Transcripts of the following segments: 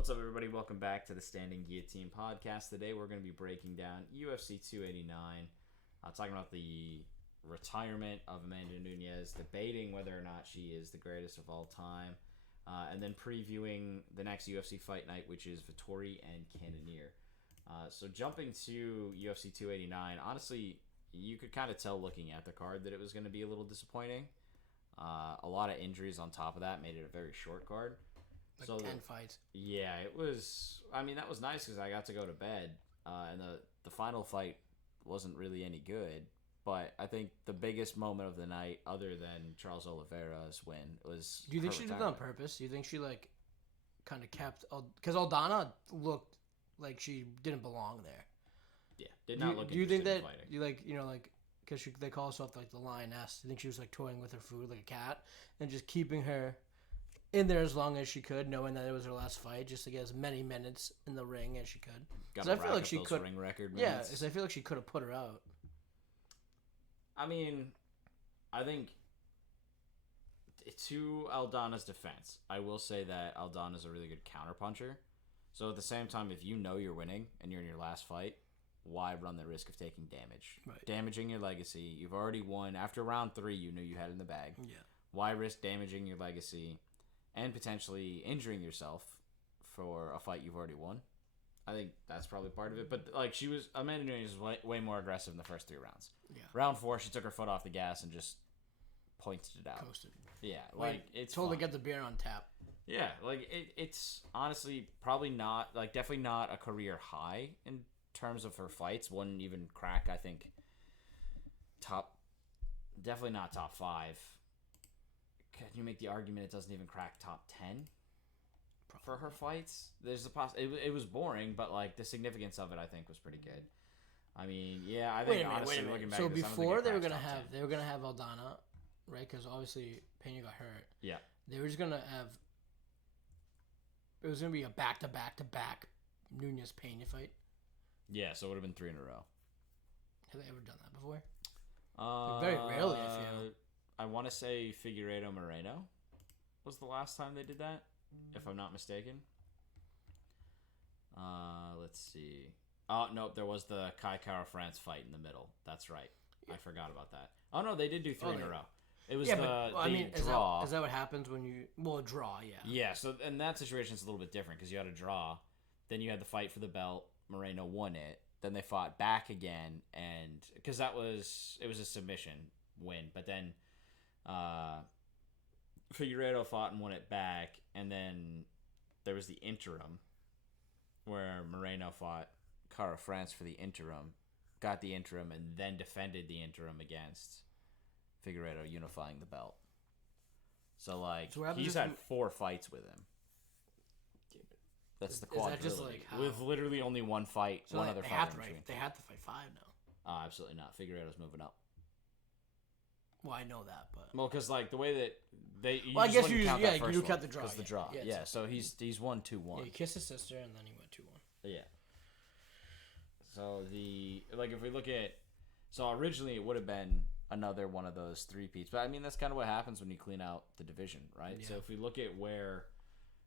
What's up, everybody? Welcome back to the Standing Guillotine podcast. Today, we're going to be breaking down UFC 289, talking about the retirement of Amanda Nunes, debating whether or not she is the greatest of all time, and then previewing the next UFC fight night, which is Vettori and Cannonier. So jumping to UFC 289, honestly, you could kind of tell looking at the card that it was going to be a little disappointing. A lot of injuries on top of that made it a very short card. Like 10 fights. Yeah, it was. I mean, that was nice because I got to go to bed, and the final fight wasn't really any good. But I think the biggest moment of the night, other than Charles Oliveira's win, was. Do you think she did it on purpose? Do you think she kind of kept? Because Aldana looked like she didn't belong there. Yeah, did not look. Do you think that fighting. you because they call herself the lioness? Do you think she was toying with her food like a cat and just keeping her in there as long as she could, knowing that it was her last fight, just to get as many minutes in the ring as she could? Because I feel like she could ring record minutes. Yeah, because I feel like she could have put her out. I mean, I think to Aldana's defense, I will say that Aldana's a really good counterpuncher. So at the same time, if you know you're winning and you're in your last fight, why run the risk of taking damage? Right. Damaging your legacy. You've already won. After round 3, you knew you had it in the bag. Yeah. Why risk damaging your legacy and potentially injuring yourself for a fight you've already won? I think that's probably part of it. But Amanda Nunes was way more aggressive in the first 3 rounds. Yeah. Round 4, she took her foot off the gas and just pointed it out. Coasted. Yeah, it's totally fun. get the beer on tap. Yeah, it's honestly probably not, definitely not a career high in terms of her fights. Wouldn't even crack, I think, definitely not top 5. Can you make the argument it doesn't even crack top 10 for her fights? There's a it was boring, but the significance of it, I think, was pretty good. I mean, yeah, I think honestly looking back, so at this, before they were gonna have Aldana, right? Because obviously Pena got hurt. Yeah, they were just gonna have. It was gonna be a back-to-back Nunes Pena fight. Yeah, so it would have been 3 in a row. Have they ever done that before? Very rarely, I feel. I want to say Figueiredo Moreno was the last time they did that, if I'm not mistaken. Let's see. Oh, no, there was the Kai Kara France fight in the middle. That's right. Yeah. I forgot about that. Oh, no, they did do 3 in a row. It was the draw. Is that what happens when you... Well, a draw, yeah. Yeah, so in that situation, it's a little bit different because you had a draw. Then you had the fight for the belt. Moreno won it. Then they fought back again, and... Because it was a submission win, but then... Figueiredo fought and won it back, and then there was the interim where Moreno fought Kara France for the interim, got the interim, and then defended the interim against Figueiredo, unifying the belt. So he's had 4 fights with him. That's the quadrilogy. With literally only one fight, so other fight in between. They have to fight 5 now. Absolutely not. Figueiredo's moving up. Well, I know that, but... Well, because, the way that they... I guess you count the draw. Because the draw. Yeah, so he's won 2-1. Yeah, he kissed his sister, and then he went 2-1. Yeah. So, if we look at... So, originally, it would have been another one of those 3-peats. But, I mean, that's kind of what happens when you clean out the division, right? Yeah. So, if we look at where...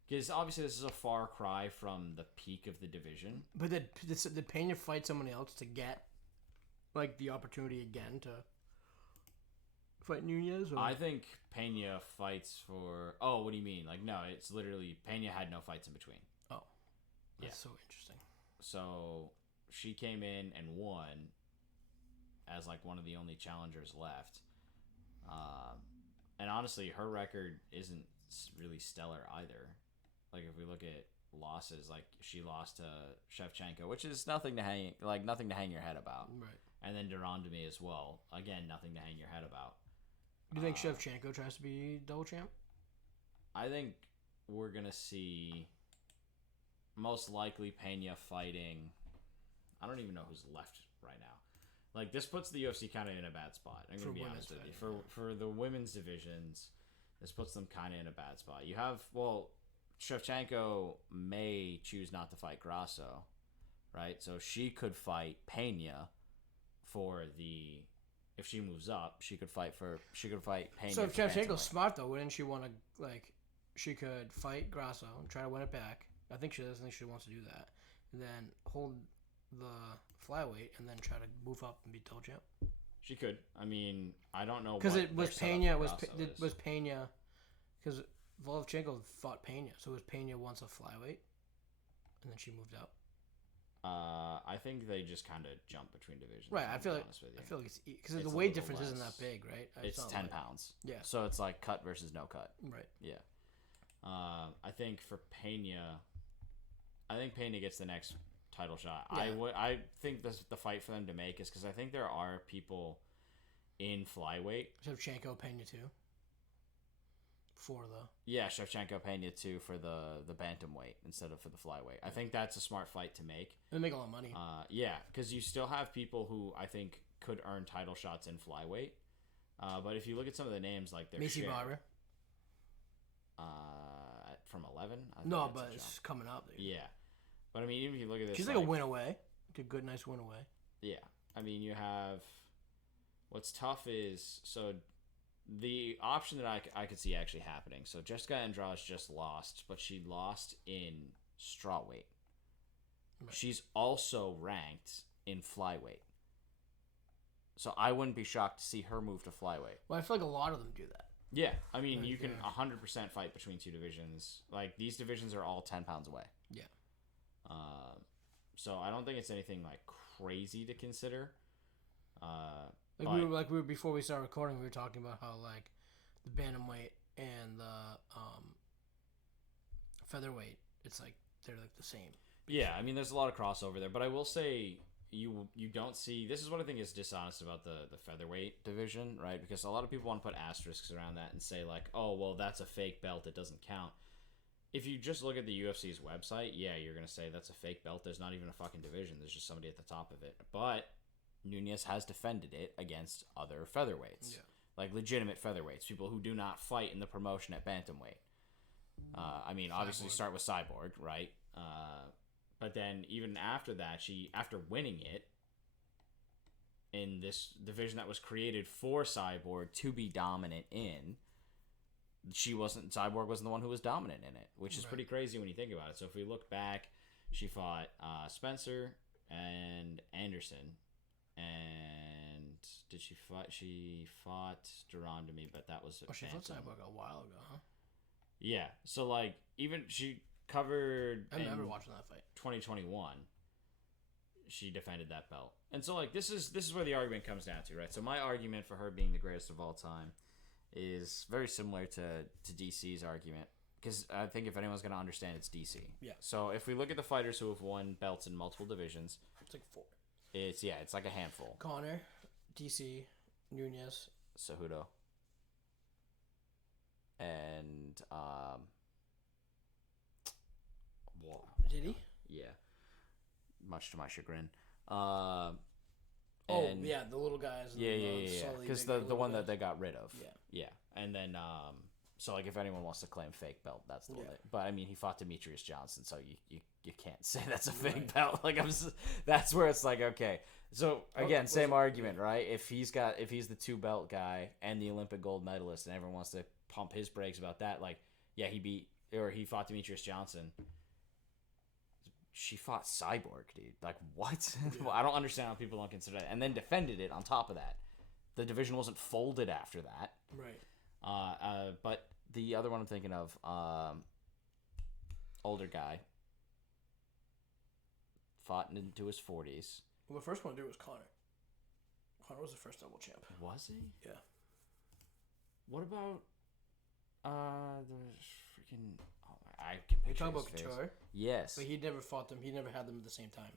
Because, obviously, this is a far cry from the peak of the division. But did Pena fight someone else to get, the opportunity again to... fight Nunes? Or? I think Pena fights for... Oh, what do you mean? No, it's literally... Pena had no fights in between. Oh. That's so interesting. So, she came in and won as, one of the only challengers left. And honestly, her record isn't really stellar either. If we look at losses, she lost to Shevchenko, which is nothing to hang your head about. Right. And then Durandamy as well. Again, nothing to hang your head about. Do you think Shevchenko tries to be double champ? I think we're going to see most likely Pena fighting... I don't even know who's left right now. This puts the UFC kind of in a bad spot. I'm going to be honest with you. For the women's divisions, this puts them kind of in a bad spot. You have... Well, Shevchenko may choose not to fight Grasso, right? So she could fight Pena for the... If she moves up, she could fight Pena. So if Shevchenko's smart though, wouldn't she want to she could fight Grasso and try to win it back, I think she does. I think she wants to do that. And then hold the flyweight and then try to move up and be double champ. She could. I mean, I don't know Because what it was their setup Pena. for Was Grasso is. was Pena? Because Volchenko fought Pena, so was Pena once a flyweight, and then she moved up. I think they just kind of jump between divisions. Right. I feel like it's because the weight difference isn't that big, right? It's not 10 like, pounds. Yeah. So it's like cut versus no cut. Right. Yeah. I think for Pena, gets the next title shot. Yeah. I think the fight for them to make is because I think there are people in flyweight. Shevchenko, Pena too. Yeah, Shevchenko, Pena too for the bantamweight instead of for the flyweight. I think that's a smart fight to make. They make a lot of money. Yeah, because you still have people who I think could earn title shots in flyweight. But if you look at some of the names, like their Macy Barber. From 11. No, but it's coming up. Dude. Yeah, but I mean, even if you look at this, she's like a win away, like a good, nice win away. Yeah, I mean, you have. What's tough is the option that I could see actually happening. So Jessica Andrade just lost, but she lost in strawweight. Right. She's also ranked in flyweight. So I wouldn't be shocked to see her move to flyweight. Well, I feel like a lot of them do that. Yeah, I mean, you can 100% fight between two divisions. Like, these divisions are all 10 pounds away. Yeah. So I don't think it's anything, like, crazy to consider. We were before we started recording, we were talking about how, like, the bantamweight and the featherweight, it's like, they're, like, the same. Yeah, I mean, there's a lot of crossover there. But I will say... You don't see... This is what I think is dishonest about the featherweight division, right? Because a lot of people want to put asterisks around that and say, like, oh, well, that's a fake belt. It doesn't count. If you just look at the UFC's website, yeah, you're going to say that's a fake belt. There's not even a fucking division. There's just somebody at the top of it. But Nunes has defended it against other featherweights. Yeah. Like, legitimate featherweights. People who do not fight in the promotion at bantamweight. I mean, obviously start with Cyborg, right? But then even after that, after winning it in this division that was created for Cyborg to be dominant in, Cyborg wasn't the one who was dominant in it, which is pretty crazy when you think about it. So if we look back, she fought Spencer and Anderson, and did she fight? She fought Duran to me, but that was she fought Cyborg a while ago, huh? Yeah, so like even she covered. I remember watching that fight. 2021, she defended that belt, and so like this is where the argument comes down to, right? So my argument for her being the greatest of all time is very similar to DC's argument, because I think if anyone's gonna understand, it's DC. Yeah. So if we look at the fighters who have won belts in multiple divisions, it's like 4. It's like a handful. Conor, DC, Nunes, Cejudo, and did he? Yeah, much to my chagrin. The little guys. Yeah. Because the one that they got rid of. Yeah. And then, so like if anyone wants to claim fake belt, that's the one. But I mean, he fought Demetrius Johnson, so you can't say that's a fake belt. Like that's where it's like, okay. So again, same argument, right? If he's the 2 belt guy and the Olympic gold medalist, and everyone wants to pump his brakes about that, like, yeah, he fought Demetrius Johnson. She fought Cyborg, dude. Like, what? Yeah. I don't understand how people don't consider that. And then defended it on top of that. The division wasn't folded after that. Right. But the other one I'm thinking of, older guy, fought into his 40s. Well, the first one to do was Conor. Conor was the first double champ. Was he? Yeah. What about the freaking... I can picture talking his about face. Couture? Yes. But he never fought them. He never had them at the same time.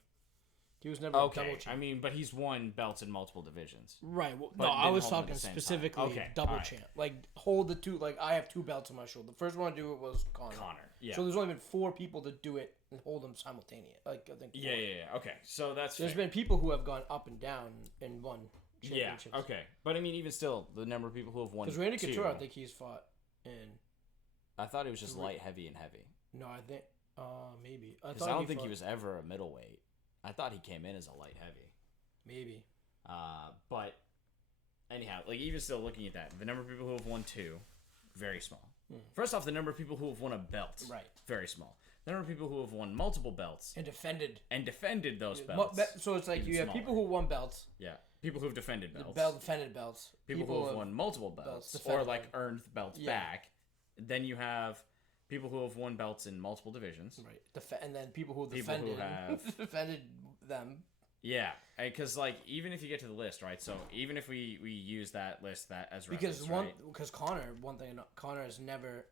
He was never okay. double champ. I mean, but he's won belts in multiple divisions. Right. Well, no, I was talking specifically double champ. Like, hold the 2. Like, I have 2 belts on my shoulder. The first one to do it was Conor. Yeah. So there's only been 4 people to do it and hold them simultaneously. Like, I think 4. Yeah. Okay. So that's There's been people who have gone up and down and won championships. Yeah. Okay. But I mean, even still, the number of people who have won. Because Randy Couture, I think he's fought in. I thought he was just light, heavy, and heavy. No, I think maybe. I don't think he was ever a middleweight. I thought he came in as a light heavy. Maybe. But anyhow, like even still looking at that, the number of people who have won 2, very small. First off, the number of people who have won a belt, right, very small. Then there are people who have won multiple belts and defended those belts. So it's like even you have smaller. people who won belts, Yeah, people who've defended belts. Defended belts. People who have won multiple belts or defended like them. earned belts back. Then you have people who have won belts in multiple divisions. Right. And then people who People defended who have defended them. Yeah, because like even if you get to the list, right? So even if we use that list that as reference, because Connor has never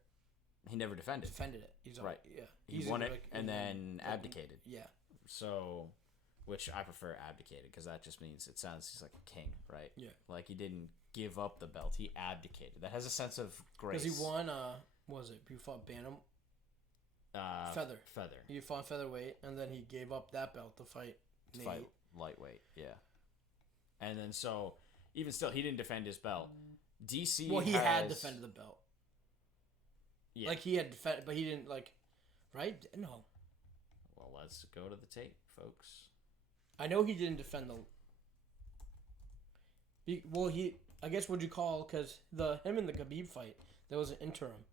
he never defended it. He's right. Yeah, He won it and then abdicated. Yeah. So, which I prefer abdicated because that just means it sounds he's like a king, right? Yeah. Like he didn't give up the belt; he abdicated. That has a sense of grace. Because he won. What was it? He fought Bantam. Feather. He fought featherweight, and then he gave up that belt to fight. Fight lightweight, yeah. And then so even still, he didn't defend his belt. DC. Well, he had defended the belt. Yeah. Like he had defended, but he didn't like. Right? No. Well, let's go to the tape, folks. I know he didn't defend the. Well, I guess what you call because him and the Khabib fight, there was an interim.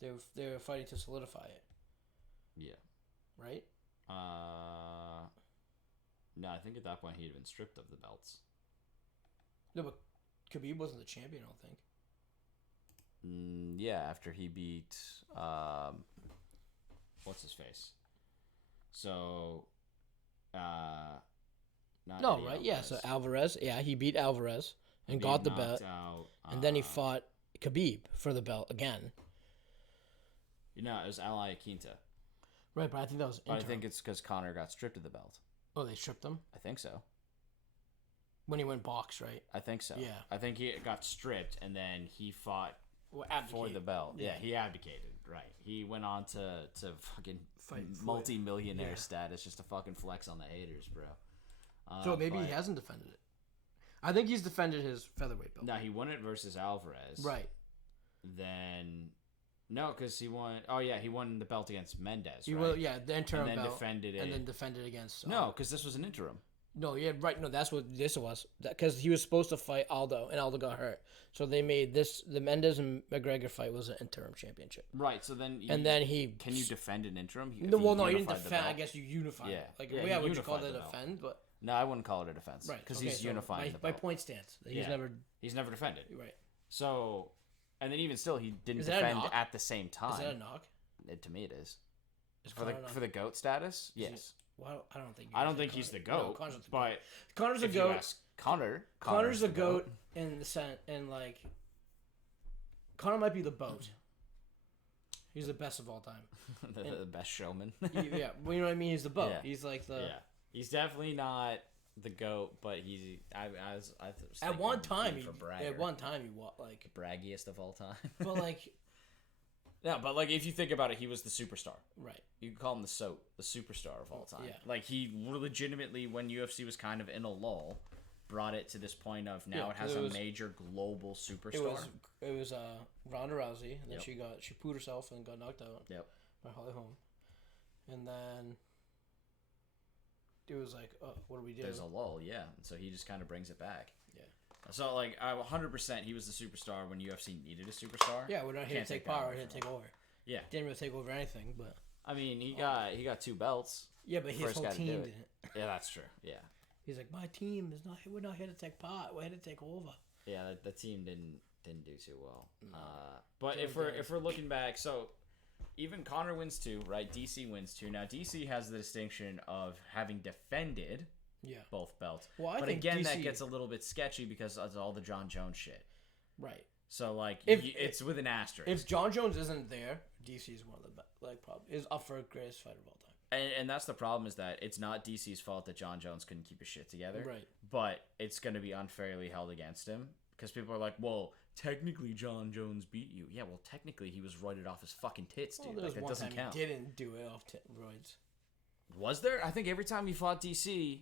They were fighting to solidify it. Yeah. Right. No, I think at that point he had been stripped of the belts. No, but Khabib wasn't the champion, I don't think. Yeah, after he beat what's his face? So not No, Eddie right? Alvarez. Yeah, so Alvarez, he beat Alvarez and Being got the knocked belt. out, And then he fought Khabib for the belt again. No, it was Ali Quinta. Right, but I think that was interim. But I think it's because Conor got stripped of the belt. Oh, they stripped him? I think so. When he went box, right? I think so. Yeah. I think he got stripped and then he fought for the belt. Yeah, he abdicated. Right. He went on to fucking Fight multi-millionaire status just to fucking flex on the haters, bro. So maybe he hasn't defended it. I think he's defended his featherweight belt. No, he won it versus Alvarez. Right. Then, no, because he won. Oh yeah, he won the belt against Mendez. He right? will, the interim and then belt, defended it. and then defended against. No, because this was an interim. No, yeah, right. No, that's what this was. Because he was supposed to fight Aldo, and Aldo got hurt. So they made this. The Mendez and McGregor fight was an interim championship. Right. So then. Then he. Can you defend an interim? No, well, no, you didn't defend. I guess you unified. Yeah. It. Like, yeah, would you call it a defend? But no, I wouldn't call it a defense. Right. Because he's unifying the belt. By point stance. He's never defended. Right. So, and then even still, he didn't defend at the same time. Is that a knock? To me, it is. For For the GOAT status, yes. Well, I don't think. I don't think he's the GOAT. No, but Connor's a GOAT. Connor's a GOAT in the sense, and like, Connor might be the boat. He's the best of all time. the best showman. Yeah, well, you know what I mean. He's the boat. Yeah. He's like the. Yeah, he's definitely not the GOAT, but he's. At one time, he like braggiest of all time. But like. No, but like if you think about it, he was the superstar. Right. You could call him the superstar of all time. Yeah. Like he legitimately, when UFC was kind of in a lull, brought it to this point of now it has a major global superstar. It was Ronda Rousey, and then she put herself and got knocked out. Yep. By Holly Holm, and then it was like, oh, what do we do? There's a lull, yeah. So he just kind of brings it back. Yeah. So like, 100%, he was the superstar when UFC needed a superstar. Yeah, we're not here to take power. We're here to take over. Yeah. Didn't really take over anything, but. I mean, he got 2 belts. Yeah, but his whole team didn't. Yeah, that's true. Yeah. He's like, my team is not. We're not here to take part. We're here to take over. Yeah, the team didn't do too well. No. But if we're looking back, so even Conor wins 2, right? DC wins 2. Now DC has the distinction of having defended both belts. Well, but again, DC, that gets a little bit sketchy because of all the John Jones shit. Right. So like, it's with an asterisk. If John Jones isn't there, DC is one of the probably is up for greatest fighter of all time. And that's the problem, is that it's not DC's fault that John Jones couldn't keep his shit together. Right. But it's going to be unfairly held against him because people are like, well, technically John Jones beat you. Yeah, well, technically he was roided off his fucking tits, dude. Well, like, that doesn't count. He didn't do it off roids. Was there? I think every time he fought DC,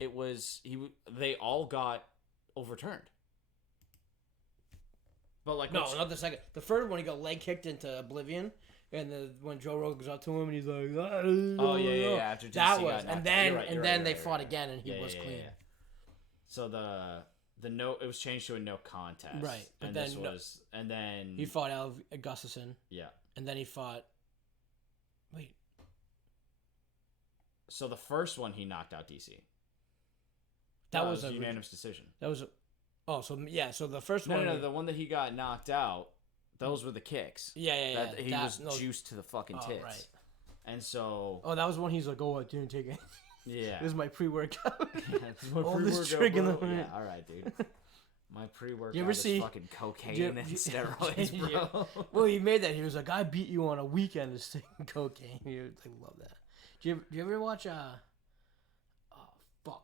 it was they all got overturned. But like, no, not the second. The third one, he got leg kicked into oblivion. And when Joe Rogan goes up to him and he's like, "Oh yeah." After DC that was, got and then they fought again, and he was clean. Yeah. So the no, it was changed to a no contest, right? But and then then he fought Gustafsson. Yeah. And then he fought. Wait, So the first one he knocked out DC. That was a a unanimous decision. That was. So the first No, one. the one that he got knocked out. Those were the kicks. Yeah. He was juiced to the fucking tits. Right. And so. Oh, that was one he's like, I didn't take it. Yeah. This is my pre-workout. This is my All pre-workout, this trick in the yeah, all right, dude. My pre-workout You ever is see- fucking cocaine and steroids, bro. Well, he made that. He was like, I beat you on a weekend of taking cocaine. He was like, love that. Do you ever watch fuck.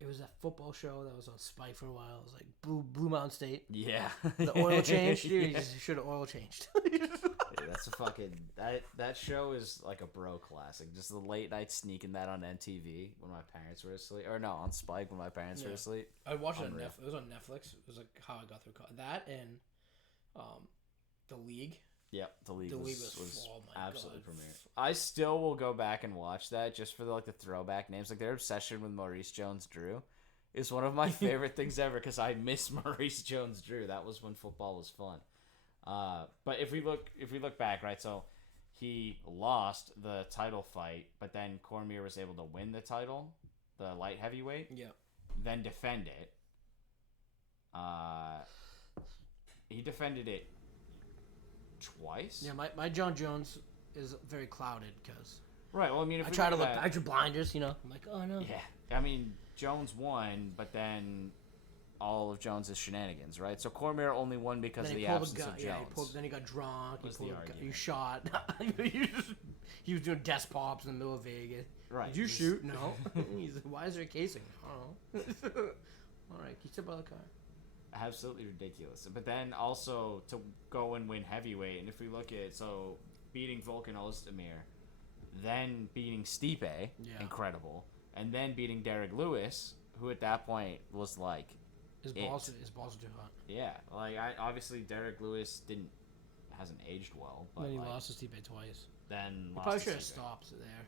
It was that football show that was on Spike for a while. It was like Blue Mountain State. Yeah. The oil change, dude. Yeah. He just should have oil changed. Yeah, that's a fucking that show is like a bro classic. Just the late night sneaking that on MTV when my parents were asleep, or no, on Spike when my parents were asleep. I watched it on Unreal. Netflix. It was on Netflix. It was like how I got through that and The League. Yep, the league was oh my absolutely God. premier. I still will go back and watch that just for the throwback names. Like their obsession with Maurice Jones-Drew is one of my favorite things ever because I miss Maurice Jones-Drew. That was when football was fun. But if we look back, right? So he lost the title fight, but then Cormier was able to win the title, the light heavyweight. Yeah. Then defend it. He defended it twice. Yeah, my John Jones is very clouded because Right. Well, I mean, if I we try to at look that- back to blinders, I'm like, oh no. Yeah, I mean, Jones won, but then all of Jones's shenanigans, right? So Cormier only won because Then of he the pulled absence a gun. of Yeah, Jones. then he got drunk. Was He the pulled a gun, argument. you shot. He was doing desk pops in the middle of Vegas. Right. Did you Just- shoot? No. He's like, why is there a casing? I don't know. All right, can you step out of the car? Absolutely ridiculous. But then also to go and win heavyweight, and if we look at beating Volkan Ozdemir, then beating Stipe, incredible, and then beating Derek Lewis, who at that point was like, His balls are too hot. yeah, obviously Derek Lewis hasn't aged well, but And then he lost to Stipe twice. then He lost probably to should have Stipe. stopped there.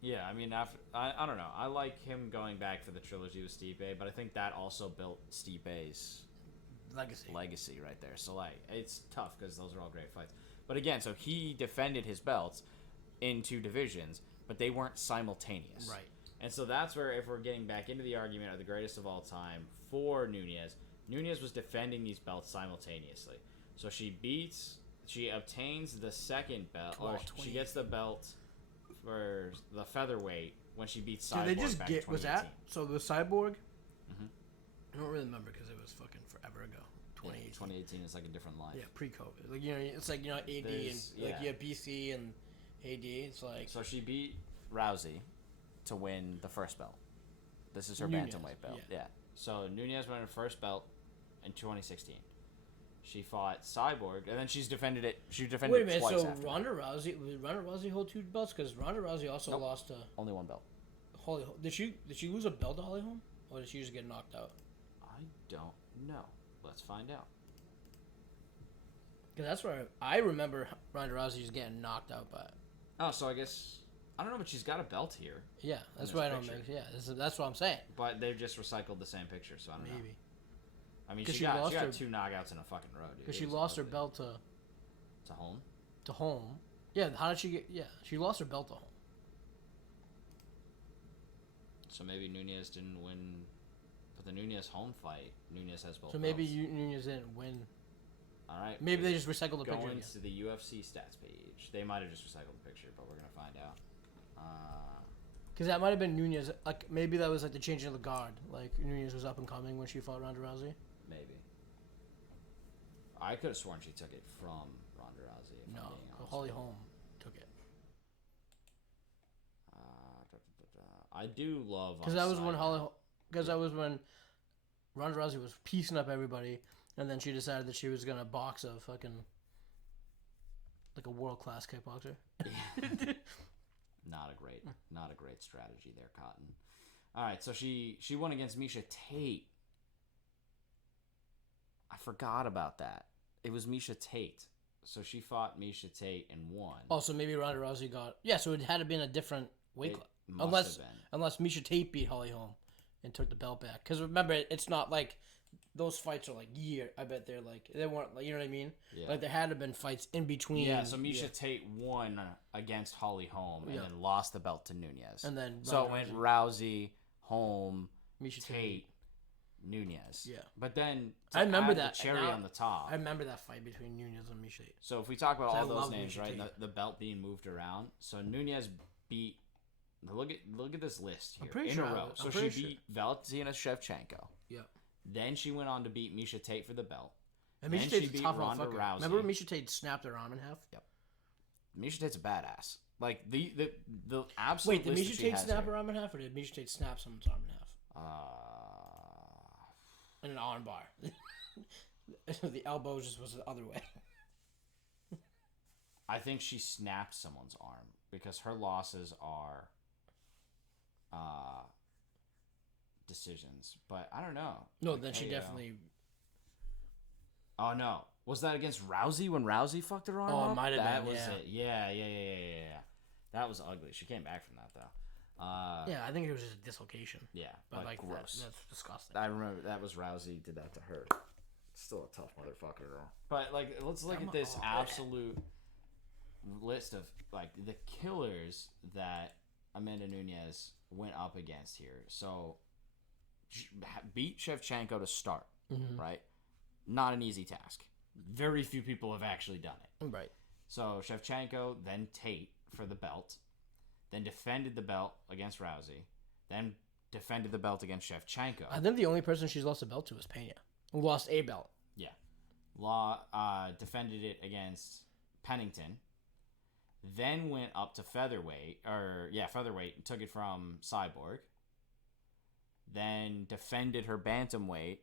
Yeah, I mean, I don't know. I like him going back for the trilogy with Stipe, but I think that also built Stipe's legacy right there. So it's tough because those are all great fights. But again, so he defended his belts in two divisions, but they weren't simultaneous. Right. And so that's where, if we're getting back into the argument of the greatest of all time for Nunes was defending these belts simultaneously. So she obtains the second belt, or she gets the belt for the featherweight when she beats Cyborg. Did they just back in get, was 2018. that, so the Cyborg? Mhm. I don't really remember because it was fucking forever ago. 2018. 2018 is like a different life. Yeah, pre-COVID. Like, it's like, AD There's- and, like, yeah. you have BC and AD. It's like, So she beat Rousey to win the first belt. This is her Nunes, bantamweight belt. yeah. Yeah. So Nunes won her first belt in 2016. She fought Cyborg, and then she's defended it. She defended wait a it minute, twice so after. Ronda Rousey hold two belts? Because Ronda Rousey also Nope. lost to Only one belt. Holly Holm. Did she lose a belt to Holly Holm? Or did she just get knocked out? I don't know. Let's find out. Because that's where I remember Ronda Rousey just getting knocked out by. Oh, so I guess I don't know, but she's got a belt here. Yeah, that's this why I don't picture. make. Yeah, that's what I'm saying. But they've just recycled the same picture, so I don't know. Maybe I mean, 'Cause she she got lost her- two knockouts in a fucking row, dude. because It she was lost her ugly. belt To Holm. to Holm. Yeah, how did she get? Yeah, she lost her belt to Holm. So maybe Nunes didn't win, but the Nunes home fight, Nunes has both. So maybe belts. Nunes didn't win. All right. Maybe they just recycled the picture. Going Again. to the UFC stats page. They might have just recycled the picture, but we're gonna find out. Because that might have been Nunes. Like maybe that was like the changing of the guard. Like Nunes was up and coming when she fought Ronda Rousey. Maybe. I could have sworn she took it from Ronda Rousey. If I'm No, being honest Holly with you. Holm took it. I do love. Because that was when Because that was when Ronda Rousey was piecing up everybody, and then she decided that she was gonna box a fucking like a world class kickboxer. Not a great strategy there, Cotton. All right, so she won against Misha Tate. I forgot about that. It was Misha Tate. So she fought Misha Tate and won. Oh, so maybe Ronda Rousey got so it had to been a different weight It class. must have been. Unless Misha Tate beat Holly Holm and took the belt back. Because remember, it's not like those fights are like I bet they're like they weren't like, you know what I mean? Yeah. Like there had to have been fights in between. Yeah, so Miesha Tate won against Holly Holm and then lost the belt to Nunes. And then so it went Rousey, Holm, Miesha Tate, Nunes. Yeah. But then I remember that the cherry on the top. I remember that fight between Nunes and Miesha Tate. So if we talk about all those names, Miesha right? The belt being moved around. So Nunes beat. Look at this list here in a row. So she beat Valentina Shevchenko. Yeah. Then she went on to beat Miesha Tate for the belt. And Miesha Tate's a tough motherfucker. Remember Miesha Tate snapped her arm in half? Yep. Miesha Tate's a badass. Like the absolute. Wait, did Miesha Tate snap her arm in half, or did Miesha Tate snap someone's arm in half? In an arm bar. The elbow just was the other way. I think she snapped someone's arm because her losses are decisions, but I don't know. No, then she definitely. Oh no, was that against Rousey when Rousey fucked her arm? Oh, it might have been. That was it. Yeah. That was ugly. She came back from that though. Yeah, I think it was just a dislocation. Yeah, but like gross. That's disgusting. I remember that was Rousey did that to her. Still a tough motherfucker though. But like, let's look at this absolute list of like the killers that Amanda Nunes went up against here. So beat Shevchenko to start, right? Not an easy task. Very few people have actually done it. Right. So Shevchenko, then Tate for the belt, then defended the belt against Rousey, then defended the belt against Shevchenko. I think the only person she's lost a belt to is Pena, who lost a belt. Yeah. Defended it against Pennington, then went up to featherweight, and took it from Cyborg. Then defended her bantamweight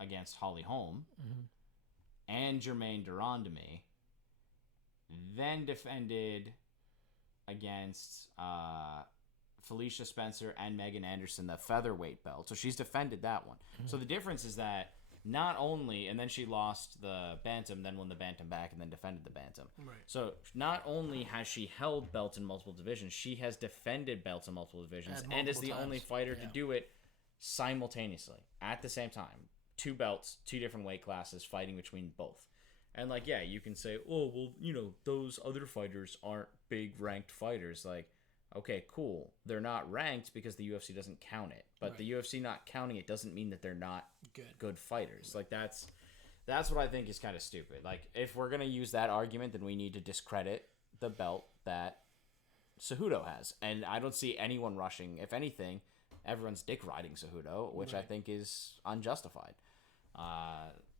against Holly Holm and Jermaine Durandamy. Then defended against Felicia Spencer and Megan Anderson the featherweight belt. So she's defended that one. So the difference is that not only, and then she lost the bantam, then won the bantam back, and then defended the bantam. Right. So not only has she held belts in multiple divisions, she has defended belts in multiple divisions, and is the only fighter to do it simultaneously at the same time. 2 belts, 2 different weight classes, fighting between both. And like, yeah, you can say, oh, well, those other fighters aren't big ranked fighters. Like, okay, cool. They're not ranked because the UFC doesn't count it. But the UFC not counting it doesn't mean that they're not good fighters. Like, that's what I think is kind of stupid. Like, if we're going to use that argument, then we need to discredit the belt that Cejudo has. And I don't see anyone rushing. If anything, everyone's dick riding Cejudo, which I think is unjustified.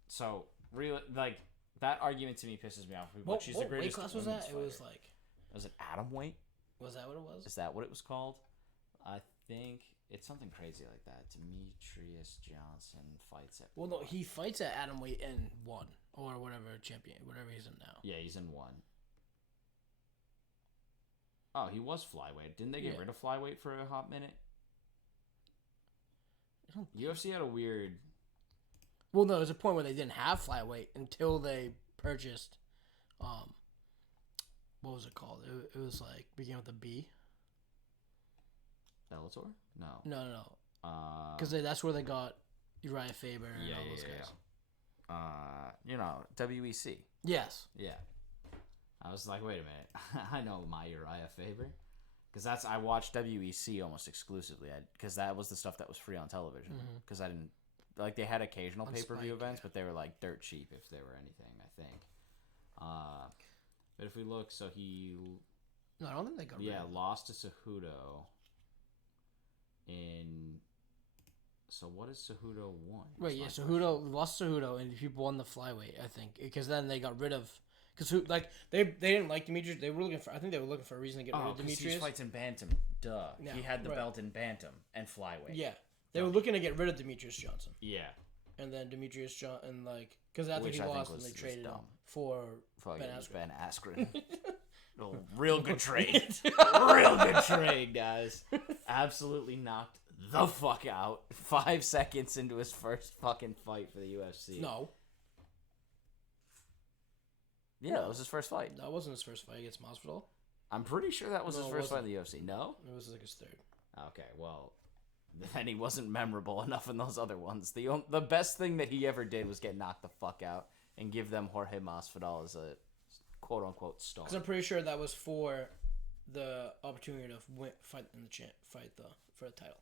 So, really, like, that argument to me pisses me off. What She's the greatest weight class was that? fighter. Was it atom weight? Was that what it was? Is that what it was called? I think it's something crazy like that. Demetrius Johnson fights at. Well, no, he fights at atom weight in 1 or whatever he's in now. Yeah, he's in 1. Oh, he was flyweight. Didn't they get rid of flyweight for a hot minute? UFC had a weird. Well, no, there was a point where they didn't have flyweight until they purchased. What was it called? It was like began with a B. Bellator? No. No. Because that's where they got Uriah Faber and all those guys. WEC. Yes. Yeah. I was like, wait a minute. I know my Uriah Faber. Because I watched WEC almost exclusively. Because that was the stuff that was free on television. Because I didn't. Like, they had occasional pay-per-view events, but they were, like, dirt cheap if they were anything, I think. But if we look, so he... No, I don't think they got rid of it. Lost to Cejudo in... So what is Cejudo won? Right, yeah, Cejudo lost to Cejudo, and people won the flyweight, I think. Because then they got rid of... Because, they didn't like Demetrius. They were looking for... I think they were looking for a reason to get rid of Demetrius. He fights in bantam. Duh. Yeah, he had the belt in bantam and flyweight. Yeah. They were looking to get rid of Demetrius Johnson. Yeah. And then Demetrius Johnson, because after he lost, and they traded him for Ben Askren. Real good trade. Real good trade, guys. Absolutely knocked the fuck out 5 seconds into his first fucking fight for the UFC. No. Yeah, that was his first fight. That wasn't his first fight against Masvidal. I'm pretty sure that was his first fight in the UFC. No? It was like his third. Okay, well... and he wasn't memorable enough in those other ones. The best thing that he ever did was get knocked the fuck out and give them Jorge Masvidal as a quote unquote star. Because I'm pretty sure that was for the opportunity to fight for the title.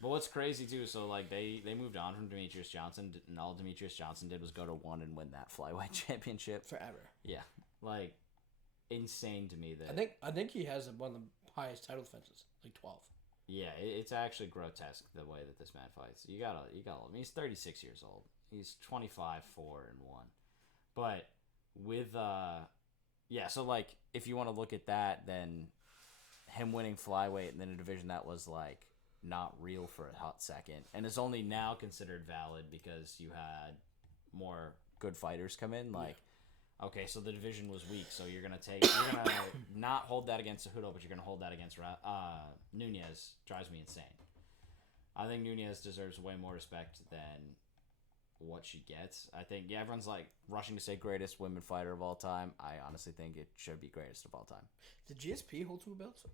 But what's crazy too, so like they moved on from Demetrius Johnson, and all Demetrius Johnson did was go to 1 and win that flyweight championship Forever. Yeah, like insane to me that I think he has one of the highest title defenses, like 12. Yeah, it's actually grotesque the way that this man fights. You gotta. I mean, he's 36 years old. He's 25, 4 and 1, but with yeah. So like, if you want to look at that, then him winning flyweight and then a division that was like not real for a hot second, and is only now considered valid because you had more good fighters come in. Like, okay, so the division was weak, so you're gonna not hold that against Cejudo, but you're gonna hold that against Nunes. Drives me insane. I think Nunes deserves way more respect than what she gets. I think everyone's like rushing to say greatest women fighter of all time. I honestly think it should be greatest of all time. Did GSP hold 2 belts?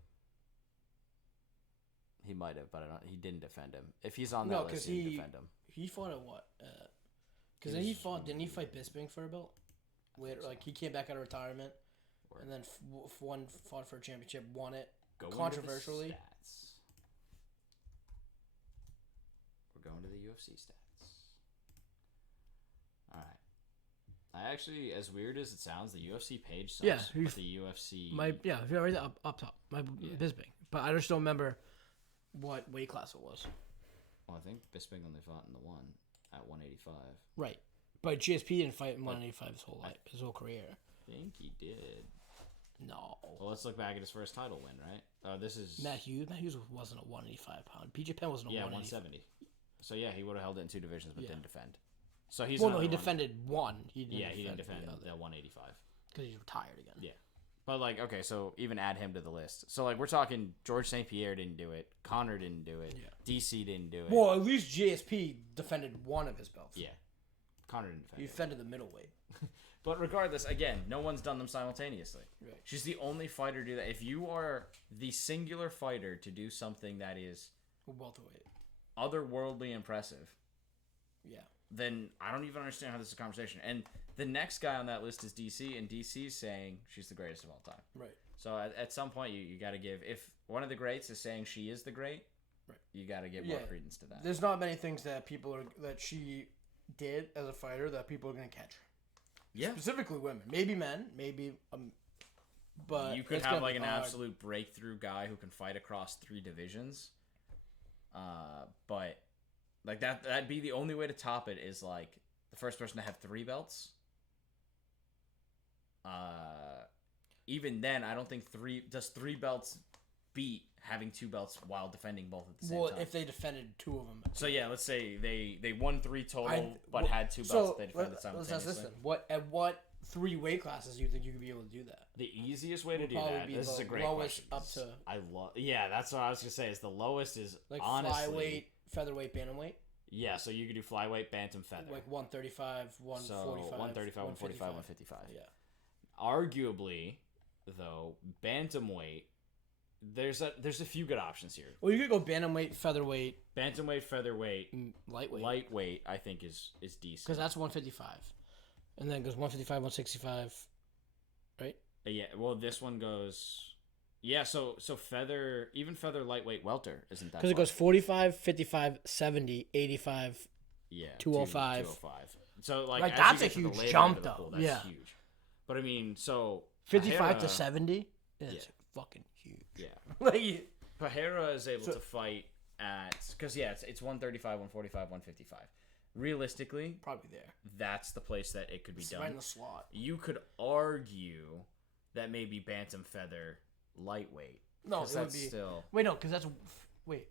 He might have, but he didn't defend him. If he's on that list, he didn't defend him. He fought at what? Because then didn't he fight Bisping for a belt? Later, like he came back out of retirement, and then fought for a championship, won it controversially. We're going to the UFC stats. All right. I actually, as weird as it sounds, the UFC page sucks. Yeah, but the UFC. Right up top. Bisping, but I just don't remember what weight class it was. Well, I think Bisping only fought in the one at 185. Right. But GSP didn't fight in 185 his whole career. I think he did. No. Well, let's look back at his first title win, right? This is Matt Hughes. Matt Hughes wasn't a 185 pound. BJ Penn wasn't a 170. So yeah, he would have held it in 2 divisions, but didn't defend. So he's he defended one. He didn't defend the 185 because he's retired again. Yeah. But, like, okay, so even add him to the list. So, like, we're talking George St. Pierre didn't do it. Connor didn't do it. Yeah. DC didn't do it. Well, at least GSP defended one of his belts. Yeah. Connor didn't defend He defended the middleweight. But regardless, again, no one's done them simultaneously. Right. She's She's the only fighter to do that. If you are the singular fighter to do something that is welterweight, otherworldly impressive, yeah, then I don't even understand how this is a conversation. And the next guy on that list is DC, and DC's saying she's the greatest of all time. Right. So at some point, you got to give, if one of the greats is saying she is the great, right, you got to give more credence to that. There's not many things that that she did as a fighter that people are going to catch. Yeah. Specifically women. Maybe men. Maybe, but you could have like an absolute breakthrough guy who can fight across 3 divisions. But like that'd be the only way to top it is like the first person to have 3 belts. Even then, I don't think 3 belts beat having 2 belts while defending both at the same time. Well, if they defended 2 of them. So yeah, let's say they won 3 total, but had 2 belts that they defended simultaneously. Listen, what 3 weight classes do you think you could be able to do that? The easiest way to do that. This is a great question. Up to that's what I was gonna say. Is the lowest is like honestly flyweight, featherweight, bantamweight. Yeah, so you could do flyweight, bantam, feather. Like 135, 145, 135, 145, 155. Yeah. Arguably, though, bantamweight, there's a few good options here. Well, you could go bantamweight, featherweight, featherweight, lightweight. Lightweight, I think is decent because that's 155, and then it goes 155, 165, right? Yeah. Well, this one goes. Yeah, so feather, even feather lightweight welter isn't that because it goes 45, 55, 70, 85, 205. 205. So like that's a huge jump though. Pool, that's huge. But I mean, so 55 to 70 is fucking huge. Yeah. Like Pereira is able to fight at because it's 135, 145, 155. Realistically, probably there. That's the place that it could be done. Right in the slot. You could argue that maybe bantam feather lightweight. No, it would be still. Wait, no, because that's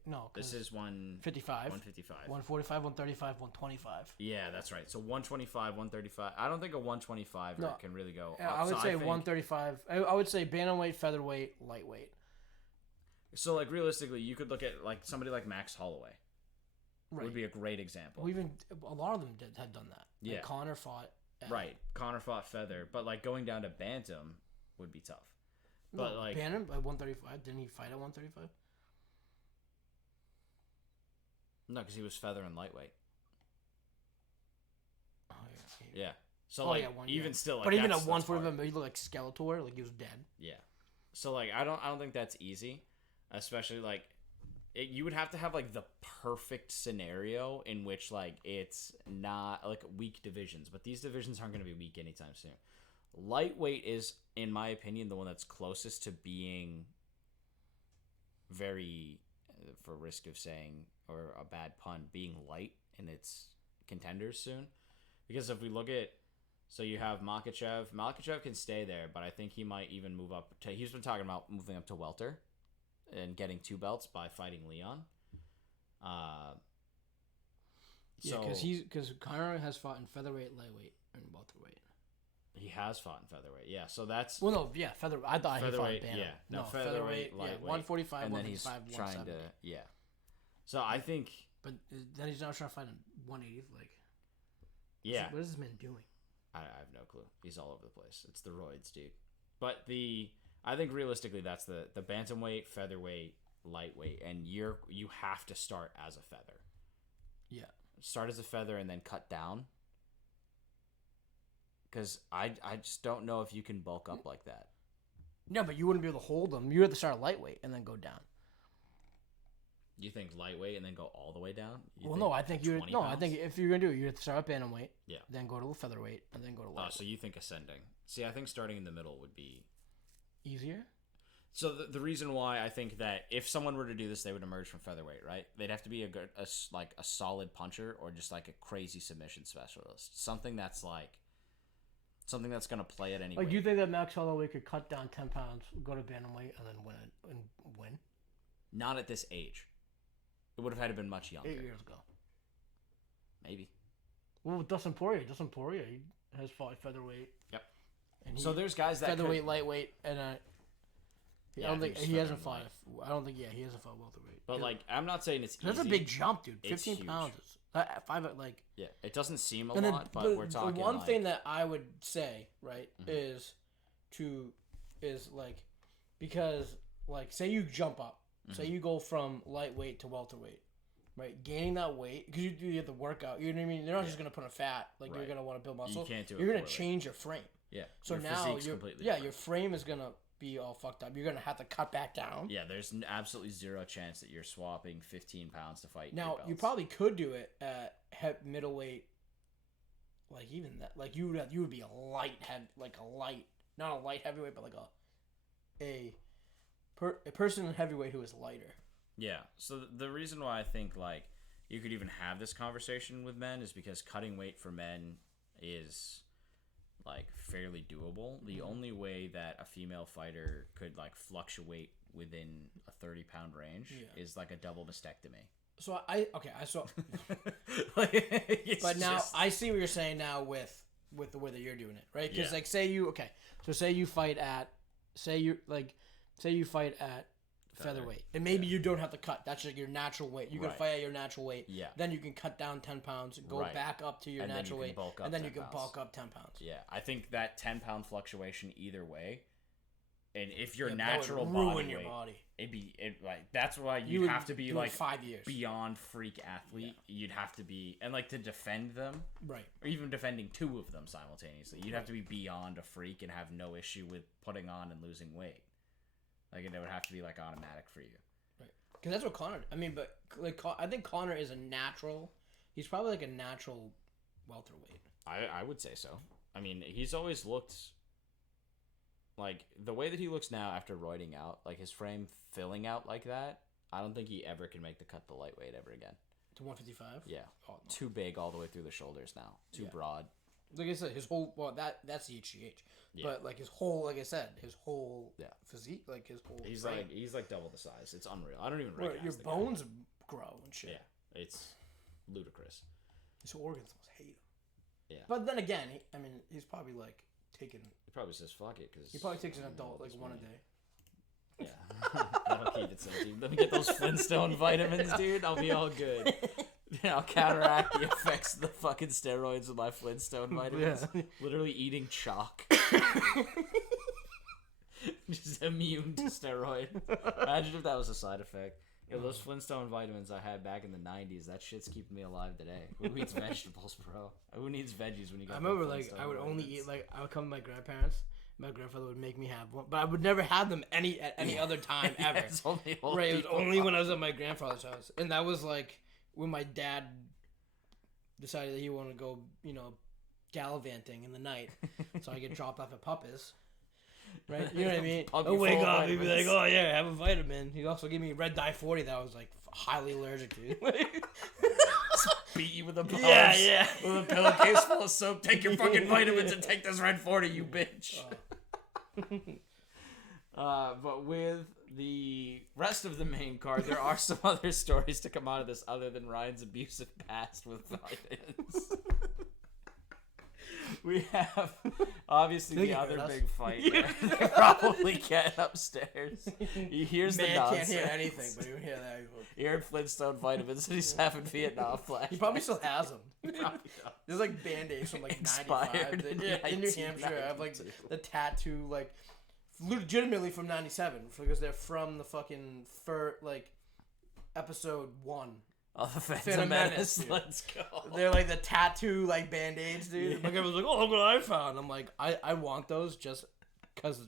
no. This is 155, 145, 135, 125. Yeah, that's right. So 125, 135. I don't think a 125 can really go. Yeah, I would say 135. I would say bantamweight, featherweight, lightweight. So like realistically, you could look at like somebody like Max Holloway. Right. Would be a great example. Well, even a lot of them had done that. Yeah. Like Connor fought. Connor fought feather, but like going down to bantam would be tough. But like bantam at 135, didn't he fight at 135? No, because he was feather and lightweight. Oh, yeah. Yeah. So even still, but even at 145, he looked like Skeletor, like he was dead. Yeah. So I don't think that's easy, especially you would have to have the perfect scenario in which it's not weak divisions, but these divisions aren't going to be weak anytime soon. Lightweight is, in my opinion, the one that's closest to being very, for risk of saying or a bad pun, being light in its contenders soon. Because if we look at, so you have Makhachev. Makhachev can stay there, but I think he might even move up. He's been talking about moving up to welter and getting 2 belts by fighting Leon. Because Conor has fought in featherweight, lightweight, and welterweight. He has fought in featherweight, yeah. So that's featherweight. I thought he fought in bantam. Yeah, no, featherweight, lightweight, 145, and then 155, he's trying 170. to, So I think, but then he's now trying to fight in 180. yeah. What is this man doing? I have no clue. He's all over the place. It's the roids, dude. But I think realistically, that's the bantamweight, featherweight, lightweight, and you have to start as a feather. Yeah. Start as a feather and then cut down. Because I just don't know if you can bulk up like that. No, but you wouldn't be able to hold them. You have to start lightweight and then go down. You think lightweight and then go all the way down? I think if you're gonna do it, you have to start at bantamweight. Yeah. Then go to featherweight and then go to lightweight. So you think ascending? See, I think starting in the middle would be easier. So the reason why I think that if someone were to do this, they would emerge from featherweight, right? They'd have to be a solid puncher or just a crazy submission specialist, something that's gonna play at any. Do you think that Max Holloway could cut down 10 pounds, go to bantamweight, and then win? Not at this age. It would have had to been much younger. 8 years ago. Maybe. Well, with Dustin Poirier he has fought featherweight. Yep. And so there's guys that featherweight, lightweight, and I don't think he hasn't fought. I don't think he hasn't fought welterweight. But I'm not saying it's easy. That's a big jump, dude. 15 pounds is 5 Yeah, it doesn't seem a lot, but we're talking. The one thing that I would say, right, is because say you jump up, say you go from lightweight to welterweight, right? Gaining that weight because you have to work out. You know what I mean? They're not just gonna put on fat. You're gonna want to build muscle. You can't do it. You're gonna change your frame. Yeah. So now your frame is gonna be all fucked up. You're gonna have to cut back down. Yeah, there's absolutely zero chance that you're swapping 15 pounds to fight. Now you probably could do it at middleweight. Even that, you would be a light not a light heavyweight, but a person in heavyweight who is lighter. Yeah. So the reason why I think you could even have this conversation with men is because cutting weight for men is fairly doable. The only way that a female fighter could fluctuate within a 30-pound range is a double mastectomy. So I saw but now I see what you're saying now with the way that you're doing it, right? Because say you fight at featherweight, and maybe you don't have to cut. That's just your natural weight. You can fight at your natural weight. Yeah. Then you can cut down 10 pounds, go back up to your natural weight, and then you can bulk up 10 pounds. Yeah, I think that 10-pound fluctuation either way, and if your natural that would ruin body your weight, body. That's why you'd have to be 5 years beyond freak athlete. Yeah. You'd have to be and to defend them, right? Or even defending 2 of them simultaneously. You'd have to be beyond a freak and have no issue with putting on and losing weight. It would have to be automatic for you. Right. Because that's what Conor. I mean, but I think Conor is a natural. He's probably a natural welterweight. I would say so. I mean, he's always looked the way that he looks now after roiding out, his frame filling out like that. I don't think he ever can make the cut to lightweight ever again. To 155. Yeah. Oh, no. Too big all the way through the shoulders now. Too broad. Like I said, his whole that's the HGH. Yeah. But his whole physique, his whole he's frame. he's double the size. It's unreal. I don't even recognize your bones grow and shit. Yeah, it's ludicrous. His organs must hate him. Yeah. But then again, he's probably taking. He probably says fuck it because he probably takes an adult one a day. Yeah, that'll keep it simple. Let me get those Flinstone vitamins, dude. I'll be all good. I'll counteract the effects of the fucking steroids with my Flintstone vitamins. Yeah. Literally eating chalk. Just immune to steroid. Imagine if that was a side effect. Yo, those Flintstone vitamins I had back in the 90s, that shit's keeping me alive today. Who eats vegetables, bro? Who needs veggies when you got I remember, like, Flintstone I would only vitamins? eat, like, I would come to my grandparents. My grandfather would make me have one, but I would never have them at any other time ever. It's only old Right, it was people. only when I was at my grandfather's house. And that was, like, when my dad decided that he wanted to go, gallivanting in the night. So I get dropped off at Papa's. Right? You know what I mean? Pump I'll you wake full of up, he'd be like, vitamins. oh yeah, have a vitamin. He'd also give me Red Dye 40 that I was like highly allergic to. Beat you with a palm. Yeah. With a pillowcase full of soap. Take your fucking vitamins and take this Red 40, you bitch. But with the rest of the main card, there are some other stories to come out of this other than Ryan's abusive past with vitamins. We have obviously Think the you other heard us? big fight. They're probably getting upstairs. He hears the Man nonsense. can't hear anything, but you hear that. He heard Flintstone vitamins and he's having Vietnam flashbacks. He probably still has them. Probably does. There's like band-aids from like Expired 95. in In New Hampshire, I have like 1992. the tattoo, like legitimately from 97 because they're from the fucking episode 1. Oh, the Phantom Phantom Menace. Menace, dude. Let's go. They're like the tattoo like band-aids, dude. Yeah. Like everyone's like, oh, look what I found. I'm like, I want those just because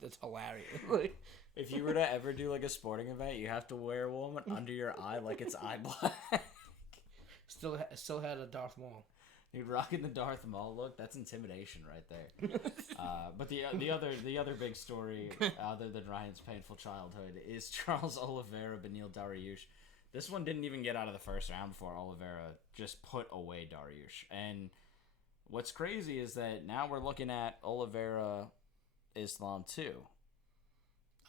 it's hilarious. Like, If you were to ever do like a sporting event, you have to wear one under your eye like it's eye black. still had a Darth Maul. Dude, rocking the Darth Maul look, that's intimidation right there. But the other big story, other than Ryan's painful childhood, is Charles Oliveira, Beneil Dariush. This one didn't even get out of the first round before Oliveira just put away Dariush. And what's crazy is that now we're looking at Oliveira Islam 2.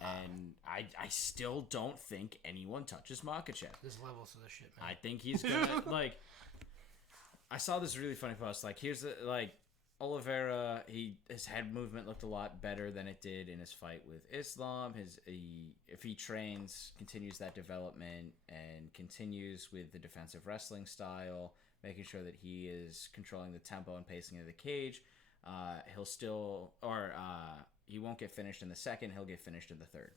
And I still don't think anyone touches Makhachev. There's levels to this shit, man. I think he's gonna like. I saw this really funny post. Like, here's the Oliveira. His head movement looked a lot better than it did in his fight with Islam. If he trains, continues that development, and continues with the defensive wrestling style, making sure that he is controlling the tempo and pacing of the cage, he'll still he won't get finished in the second. He'll get finished in the third.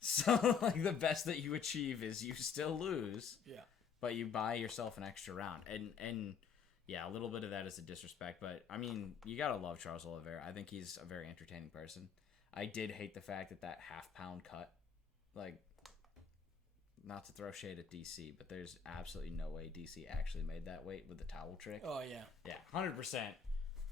So like the best that you achieve is you still lose. Yeah. But you buy yourself an extra round. And yeah, a little bit of that is a disrespect. But, I mean, you got to love Charles Oliveira. I think he's a very entertaining person. I did hate the fact that half-pound cut, like, not to throw shade at DC, but there's absolutely no way DC actually made that weight with the towel trick. Oh, yeah. Yeah, 100%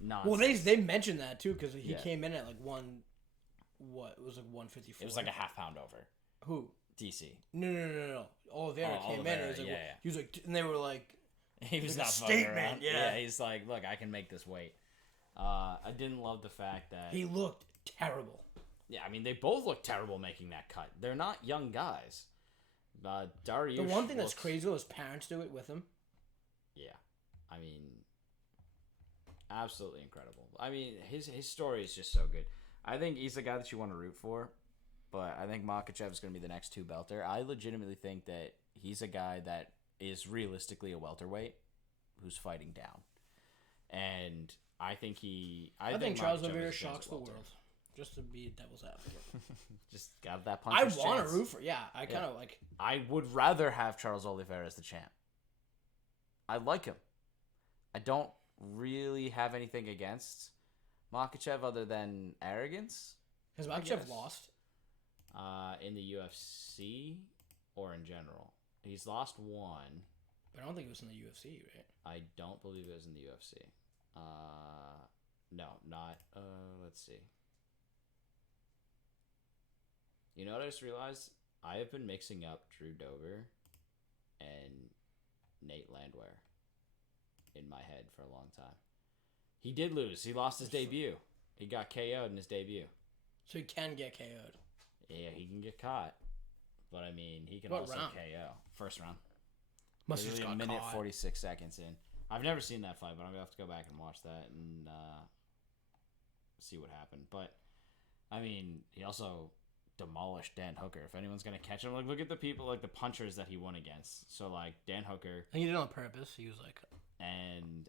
nonsense. Well, they mentioned that, too, because he Yeah. came in at, like, it was, like, 154. It was like a half-pound over. Who? DC. No. Oliveira came in. Oliveira, And he was like, yeah. He was like, and they were like, He was like not a fucking statement, around. yeah. He's like, look, I can make this weight. I didn't love the fact that... he looked terrible. Yeah, I mean, they both look terrible making that cut. They're not young guys. Dariush The one thing that's looks- crazy is parents do it with him. Yeah. I mean, absolutely incredible. I mean, his story is just so good. I think he's the guy that you want to root for, but I think Makhachev is going to be the next two-belter. I legitimately think that he's a guy that is realistically a welterweight who's fighting down. And I think I think Charles Makhachev Oliveira is a shocks the welter. world. Just to be devil's advocate. Just got that punch. I want to root for. Yeah, I kind of like. I would rather have Charles Oliveira as the champ. I like him. I don't really have anything against Makhachev other than arrogance. Has I Makhachev guess. lost? In the UFC or in general. He's lost one. But I don't think it was in the UFC, right? I don't believe it was in the UFC. No, not. Let's see. You know what I just realized? I have been mixing up Drew Dober and Nate Landwehr in my head for a long time. He did lose. He lost his debut. He got KO'd in his debut. So he can get KO'd. Yeah, he can get caught. But, I mean, he can What also round? KO. First round. Must have just Literally got a minute caught. 46 seconds in. I've never seen that fight, but I'm going to have to go back and watch that and see what happened. But, I mean, he also demolished Dan Hooker. If anyone's going to catch him, like, look at the people, like, the punchers that he won against. So, like, Dan Hooker And he did it on purpose. He was like, and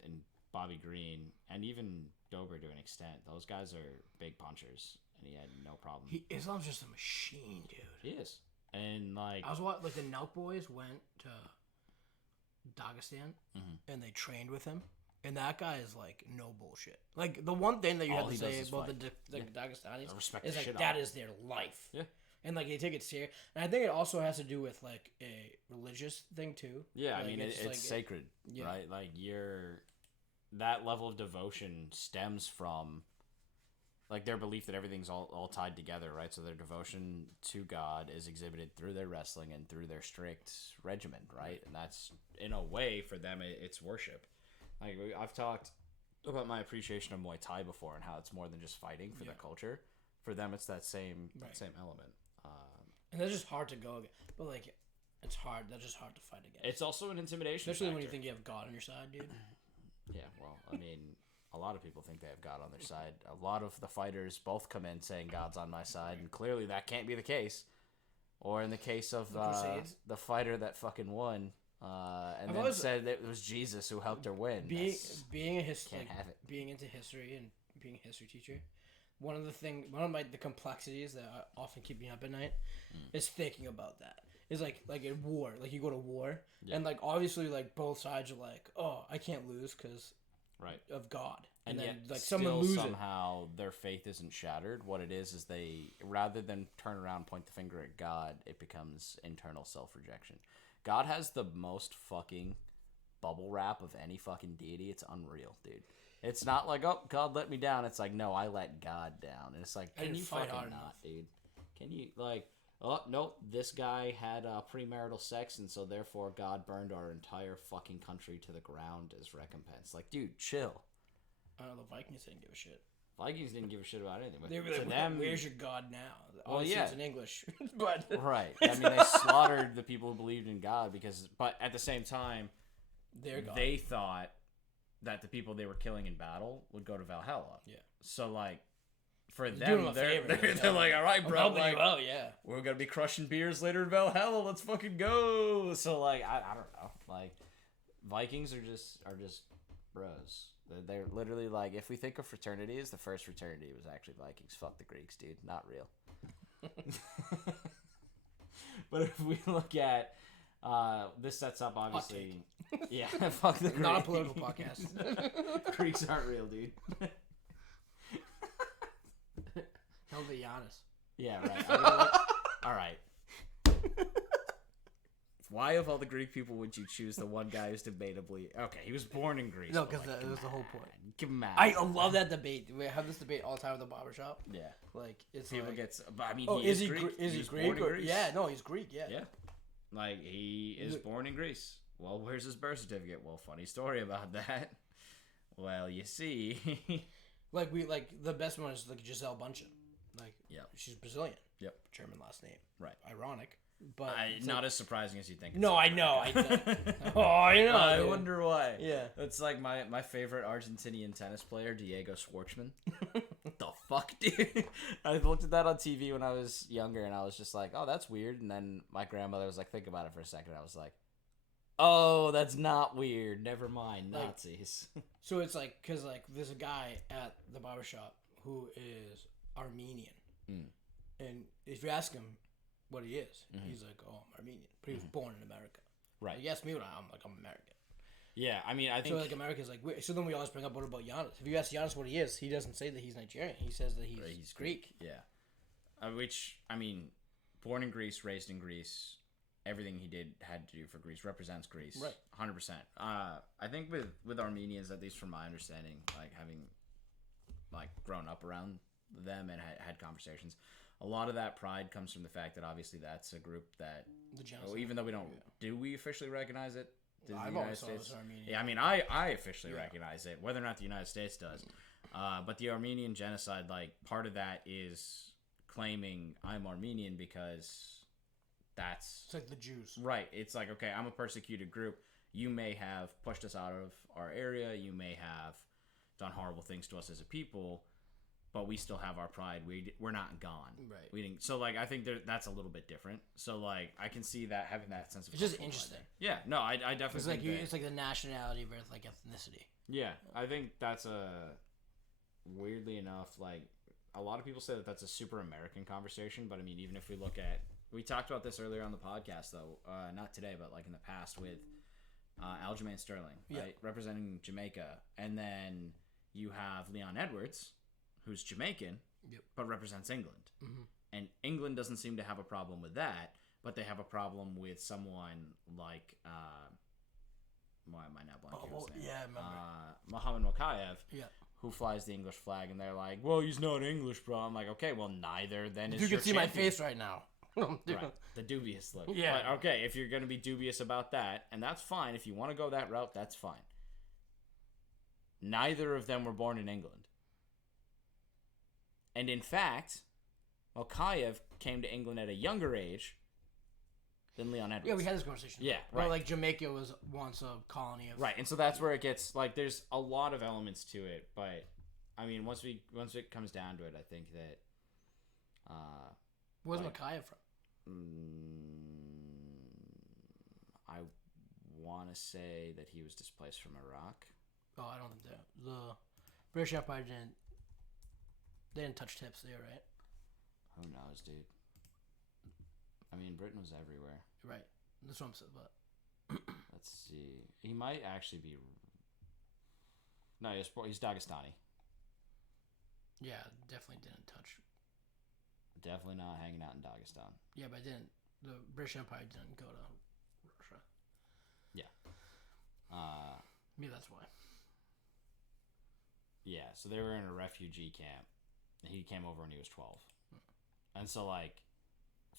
Bobby Green and even Dober to an extent. Those guys are big punchers, and he had no problem. Islam's just a machine, dude. He is. And like I was watching, like the Nelk boys went to Dagestan and they trained with him, and that guy is like no bullshit. Like the one thing that you have to say about the Dagestanis is like that is their life. Yeah. And like they take it serious, and I think it also has to do with like a religious thing too. Yeah, like, I mean it's like, sacred, right? Like that level of devotion stems from like their belief that everything's all tied together, right? So their devotion to God is exhibited through their wrestling and through their strict regimen, right? And that's in a way for them it's worship. Like I've talked about my appreciation of Muay Thai before and how it's more than just fighting for the culture. For them, it's that same element. And that's just hard to go against. But like, it's hard. That's just hard to fight against. It's also an intimidation, especially factor. when you think you have God on your side, dude. Yeah, well, I mean, a lot of people think they have God on their side. A lot of the fighters both come in saying God's on my side, and clearly that can't be the case. Or in the case of the fighter that fucking won, and then said that it was Jesus who helped her win. Being into history and being a history teacher, one of the complexities that often keep me up at night is thinking about that. Is like in war, like you go to war, and like obviously like both sides are like, oh, I can't lose because of God, and then yet like someone loses somehow their faith isn't shattered. What it is they, rather than turn around and point the finger at God, it becomes internal self-rejection. God has the most fucking bubble wrap of any fucking deity. It's unreal, dude. It's not like, oh, God let me down. It's like, no, I let God down. And it's like, can you fight hard enough, dude? Can you, like, oh, no, this guy had premarital sex, and so therefore God burned our entire fucking country to the ground as recompense. Like, dude, chill. The Vikings didn't give a shit. Vikings didn't give a shit about anything. But they were like, them, where's your God now? Well, yeah. It's in English. But right. I mean, they slaughtered the people who believed in God but at the same time, they thought that the people they were killing in battle would go to Valhalla. Yeah. So, like, for them, they're like, all right, bro, like, we're going to be crushing beers later in Valhalla. Let's fucking go. So, like, I don't know. Like, Vikings are just bros. They're literally like, if we think of fraternities, the first fraternity was actually Vikings. Fuck the Greeks, dude. Not real. But if we look at this sets up obviously, yeah. Fuck the Greeks. Not a political podcast. Greeks aren't real, dude. Hell to Giannis. Yeah, right. All right. Why of all the Greek people would you choose the one guy who's debatably okay? He was born in Greece. No, because that was the whole point. Give him mad. I love that debate. We have this debate all the time at the barbershop. Yeah, like it's people like, gets. But I mean, is he Greek? Is he Greek? Yeah, no, he's Greek. Yeah, yeah. Like he is born in Greece. Well, where's his birth certificate? Well, funny story about that. Well, you see, like the best one is like Gisele Bündchen. Like, yeah, she's Brazilian. Yep, German last name. Right. Ironic. But not like, as surprising as you think. No, I know. I know. I wonder why. Yeah, it's like my favorite Argentinian tennis player, Diego Schwartzman. The fuck, dude? I looked at that on TV when I was younger, and I was just like, "Oh, that's weird." And then my grandmother was like, "Think about it for a second." I was like, "Oh, that's not weird. Never mind, Nazis." So it's like, cause like there's a guy at the barbershop who is Armenian, and if you ask him what he is, he's like, oh, I'm Armenian, but he was born in America. Right. Like, you ask me what I'm like, I'm American. Yeah, I mean, I think... So, like, America's like, weird. So then we always bring up what about Giannis? If you ask Giannis what he is, he doesn't say that he's Nigerian. He says that he's Greek. Yeah. Which, I mean, born in Greece, raised in Greece, everything he did had to do for Greece, represents Greece. Right. 100%. I think with Armenians, at least from my understanding, like, having, like, grown up around them and had conversations... A lot of that pride comes from the fact that obviously that's a group that, even though we don't, do we officially recognize it? I've always thought it was Armenian. Yeah, I mean, I officially recognize it, whether or not the United States does. But the Armenian genocide, like, part of that is claiming I'm Armenian because that's... It's like the Jews. Right. It's like, okay, I'm a persecuted group. You may have pushed us out of our area. You may have done horrible things to us as a people. But we still have our pride. We're not gone. Right. We didn't. So like I think that's a little bit different. So like I can see that having that sense of. It's just interesting. Yeah. No, I definitely. It's like it's like the nationality versus like ethnicity. Yeah, I think that's weirdly enough, like a lot of people say that that's a super American conversation. But I mean, even if we look at we talked about this earlier on the podcast, though. Not today, but like in the past with Aljamain Sterling, right? Representing Jamaica. And then you have Leon Edwards, who's Jamaican, but represents England. Mm-hmm. And England doesn't seem to have a problem with that, but they have a problem with someone like, why am I now blanking on his name? Yeah, I remember. Mohamed Mokaev, who flies the English flag, and they're like, well, he's not English, bro. I'm like, okay, well, neither then is you your can see my face right now. Right. The dubious look. Yeah. But, okay, if you're going to be dubious about that, and that's fine. If you want to go that route, that's fine. Neither of them were born in England. And in fact, Mokaev came to England at a younger age than Leon Edwards. Yeah, we had this conversation. Yeah, right. right. Like Jamaica was once a colony of... Right, and so that's where it gets, like, there's a lot of elements to it, but, I mean, once it comes down to it, I think that... Where's Mokaev from? I want to say that he was displaced from Iraq. Oh, I don't think the British Empire didn't touch tips there, right? Who knows, dude? I mean, Britain was everywhere. Right. That's what I'm saying, but... Let's see. He might actually be... No, he's Dagestani. Yeah, definitely didn't touch... Definitely not hanging out in Dagestan. Yeah, but the British Empire didn't go to Russia. Yeah. Maybe that's why. Yeah, so they were in a refugee camp. He came over when he was 12. And so, like,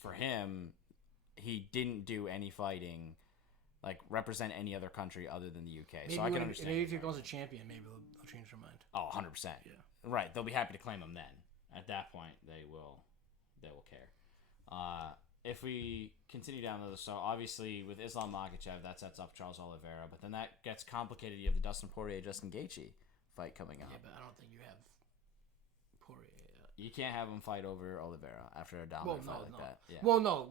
for him, he didn't do any fighting, like, represent any other country other than the UK. Maybe so I can understand. Maybe if he becomes a champion, maybe they'll change their mind. Oh, 100%. Yeah. Right, they'll be happy to claim him then. At that point, they will care. If we continue down those, so obviously with Islam Makhachev, that sets up Charles Oliveira, but then that gets complicated. You have the Dustin Poirier-Justin Gaethje fight coming up. Yeah, but I don't think you have Poirier yet. You can't have him fight over Oliveira after a dominant fight like that. Yeah. Well, no,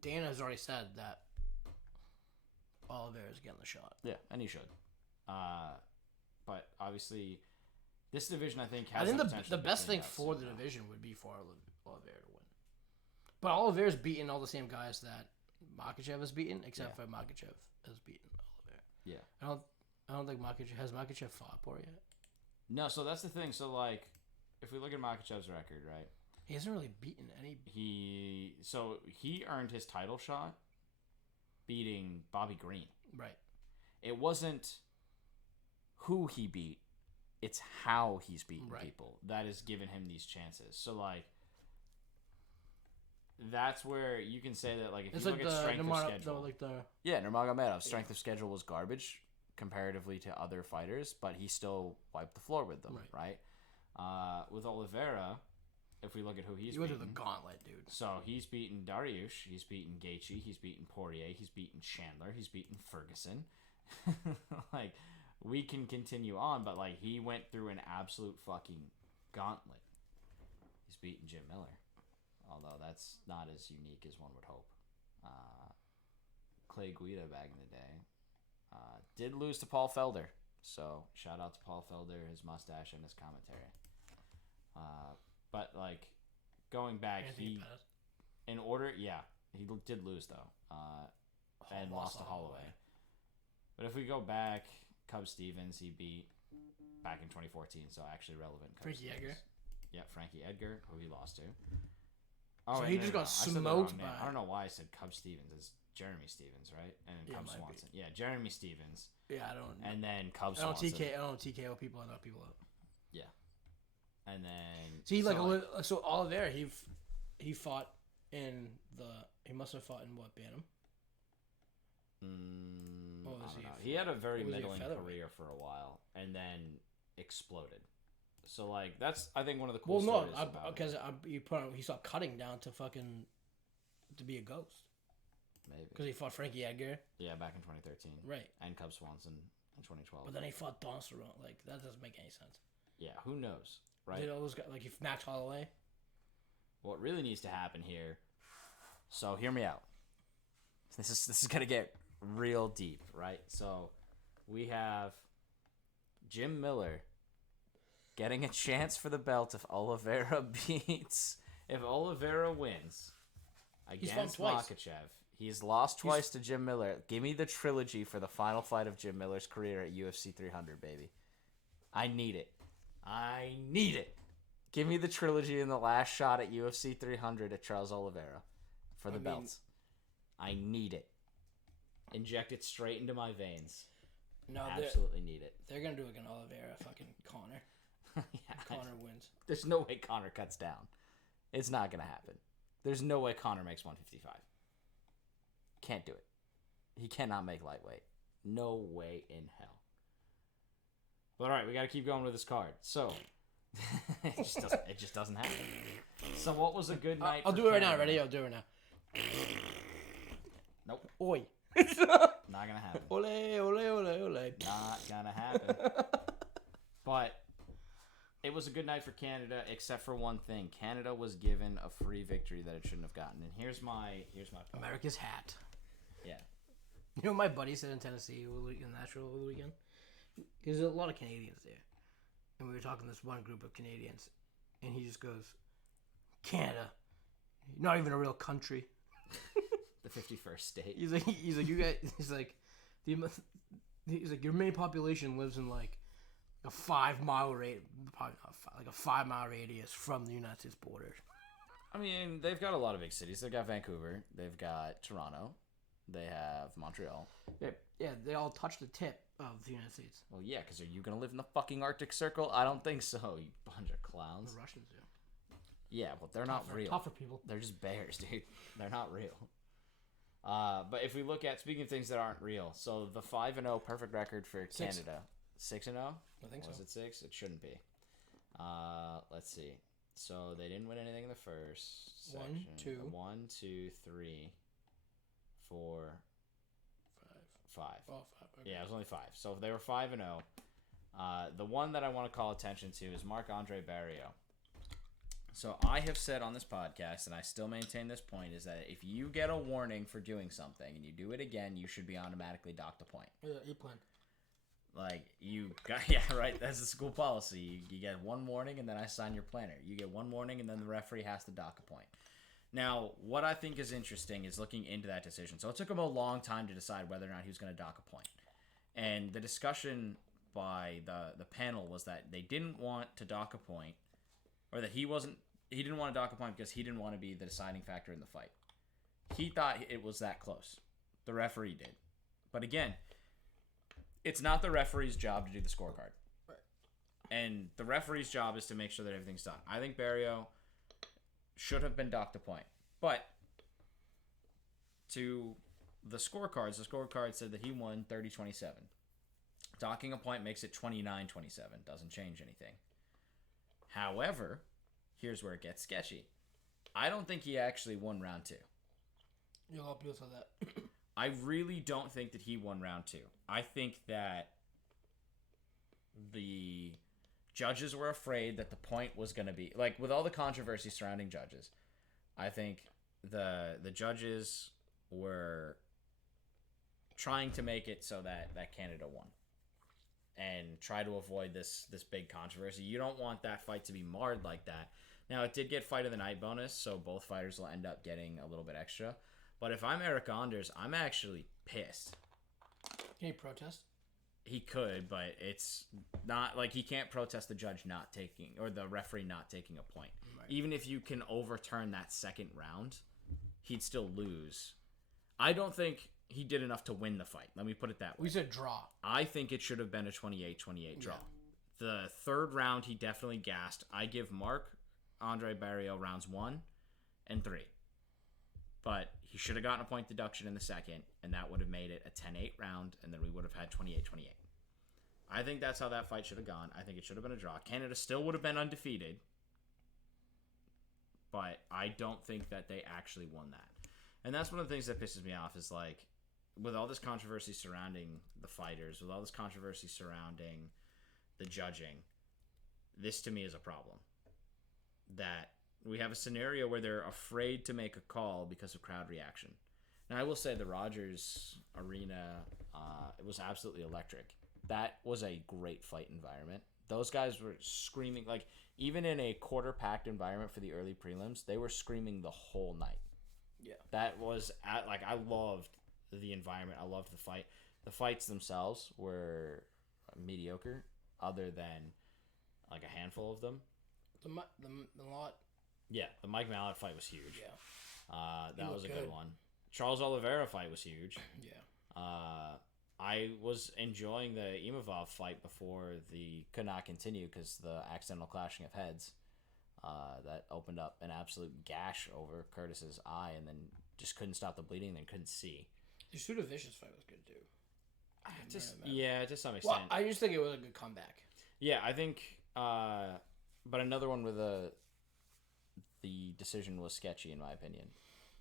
Dana has already said that Oliveira's getting the shot. Yeah, and he should. But obviously, this division I think I has think potential the to best be thing for the division would be for Oliveira to win. But Oliveira's beaten all the same guys that Makhachev has beaten, except for Makhachev has beaten Oliveira. Yeah. I don't think Makhachev fought Poirier yet. No, so that's the thing. So like, if we look at Makhachev's record, right? He hasn't really beaten any. He earned his title shot beating Bobby Green. Right. It wasn't who he beat, it's how he's beaten people that has given him these chances. So like, that's where you can say that, like, if you look at strength of schedule. Nurmagomedov's strength of schedule was garbage comparatively to other fighters, but he still wiped the floor with them, right? With Oliveira, if we look at who he's beaten. He went to the gauntlet, dude. So he's beaten Dariush, he's beaten Gaethje, he's beaten Poirier, he's beaten Chandler, he's beaten Ferguson. Like, we can continue on, but, like, he went through an absolute fucking gauntlet. He's beaten Jim Miller. Although that's not as unique as one would hope. Clay Guida back in the day did lose to Paul Felder. So shout out to Paul Felder, his mustache, and his commentary. But like going back, he did lose though, and lost to Holloway. But if we go back, Cub Stevens he beat back in 2014, so actually relevant. Frankie Edgar. Yeah, Frankie Edgar, who he lost to. So he just got smoked by... I don't know why I said Cub Stevens. It's Jeremy Stevens, right? And then Cub Swanson. Yeah, Jeremy Stevens. Yeah, I don't... And then Cub Swanson. I don't TKO people. I knock people out. Yeah. And then... See, so Oliveira, he fought in the... He must have fought in what, Bantam? I don't know. He had a very middling career for a while, and then exploded. So, like, that's, I think, one of the cool stories. Well, no, because he stopped cutting down to be a ghost. Maybe. Because he fought Frankie Edgar. Yeah, back in 2013. Right. And Cub Swanson in 2012. But then he fought Don Cerrone. Like, that doesn't make any sense. Yeah, who knows, right? Did all those guys, like, if Max Holloway? What really needs to happen here, so hear me out. This is going to get real deep, right? So, we have Jim Miller getting a chance for the belt if Oliveira wins. against twice. Makhachev. He's lost twice to Jim Miller. Give me the trilogy for the final fight of Jim Miller's career at UFC 300, baby. I need it. I need it. Give me the trilogy in the last shot at UFC 300 at Charles Oliveira for the belts. I need it. Inject it straight into my veins. No, absolutely need it. They're gonna do like an Oliveira fucking Conor. Yeah, Conor wins. There's no way Conor cuts down. It's not gonna happen. There's no way Conor makes 155. Can't do it. He cannot make lightweight. No way in hell. But all right, we got to keep going with this card. So it just doesn't happen. So what was a good night? I'll do it right now. Ready? I'll do it right now. Nope. Oi. Not gonna happen. Ole, ole, ole, ole. Not gonna happen. But it was a good night for Canada, except for one thing. Canada was given a free victory that it shouldn't have gotten. And here's my point. America's hat. Yeah. You know what my buddy said in Tennessee in Nashville over the weekend? There's a lot of Canadians there. And we were talking to this one group of Canadians. And he just goes, Canada. Not even a real country. The 51st state. He's like, you guys, he's like, your main population lives in like a 5 mile radius, probably not like a 5 mile radius from the United States border. I mean, they've got a lot of big cities. They've got Vancouver. They've got Toronto. They have Montreal. Yeah, they all touch the tip of the United States. Well, yeah, because are you going to live in the fucking Arctic Circle? I don't think so, you bunch of clowns. The Russians do. Yeah, well, they're not real. Tougher people. They're just bears, dude. They're not real. But if we look at, speaking of things that aren't real, so the 5-0 perfect record for Canada. 6-0? I think so. Was it 6? It shouldn't be. Let's see. So they didn't win anything in the first section. 1, 2, 3, 4, 5. Oh, 5. Okay. Yeah, it was only 5. So they were 5-0. The one that I want to call attention to is Marc-Andre Barriault. So I have said on this podcast, and I still maintain this point, is that if you get a warning for doing something and you do it again, you should be automatically docked a point. Yeah, E-plan. Like, you got, yeah, right, that's the school policy. You get one warning, and then I sign your planner. You get one warning, and then the referee has to dock a point. Now, what I think is interesting is looking into that decision. So it took him a long time to decide whether or not he was going to dock a point. And the discussion by the panel was that they didn't want to dock a point, or that he didn't want to dock a point because he didn't want to be the deciding factor in the fight. He thought it was that close. The referee did. But again, it's not the referee's job to do the scorecard. Right. And the referee's job is to make sure that everything's done. I think Barriault should have been docked a point. But to the scorecard said that he won 30-27. Docking a point makes it 29-27. Doesn't change anything. However, here's where it gets sketchy. I don't think he actually won round 2. You'll help you with that. I really don't think that he won round 2. I think that the judges were afraid that the point was going to be... Like, with all the controversy surrounding judges, I think the judges were trying to make it so that Canada won. And try to avoid this big controversy. You don't want that fight to be marred like that. Now, it did get fight of the night bonus, so both fighters will end up getting a little bit extra. But if I'm Eric Anders, I'm actually pissed. Can he protest? He could, but it's not like he can't protest the judge not taking, or the referee not taking a point. Right. Even if you can overturn that second round, he'd still lose. I don't think he did enough to win the fight. Let me put it that way. We said draw. I think it should have been a 28-28 draw. Yeah. The third round, he definitely gassed. I give Marc-Andre Barriault rounds 1 and 3. But he should have gotten a point deduction in the second, and that would have made it a 10-8 round, and then we would have had 28-28. I think that's how that fight should have gone. I think it should have been a draw. Canada still would have been undefeated, but I don't think that they actually won that. And that's one of the things that pisses me off is, like, with all this controversy surrounding the fighters, with all this controversy surrounding the judging, this to me is a problem. That we have a scenario where they're afraid to make a call because of crowd reaction. Now, I will say the Rogers Arena, it was absolutely electric. That was a great fight environment. Those guys were screaming, like, even in a quarter-packed environment for the early prelims, they were screaming the whole night. Yeah. That was like I loved the environment. I loved the fight. The fights themselves were mediocre, other than like a handful of them. The lot. Yeah, the Mike Mallet fight was huge. Yeah. That was a good one. Charles Oliveira fight was huge. Yeah. I was enjoying the Imavov fight before the could not continue because the accidental clashing of heads. That opened up an absolute gash over Curtis's eye, and then just couldn't stop the bleeding, then couldn't see. The Suda Vicious fight was good too. To some extent. Well, I just think it was a good comeback. Yeah, I think. But another one where the decision was sketchy, in my opinion.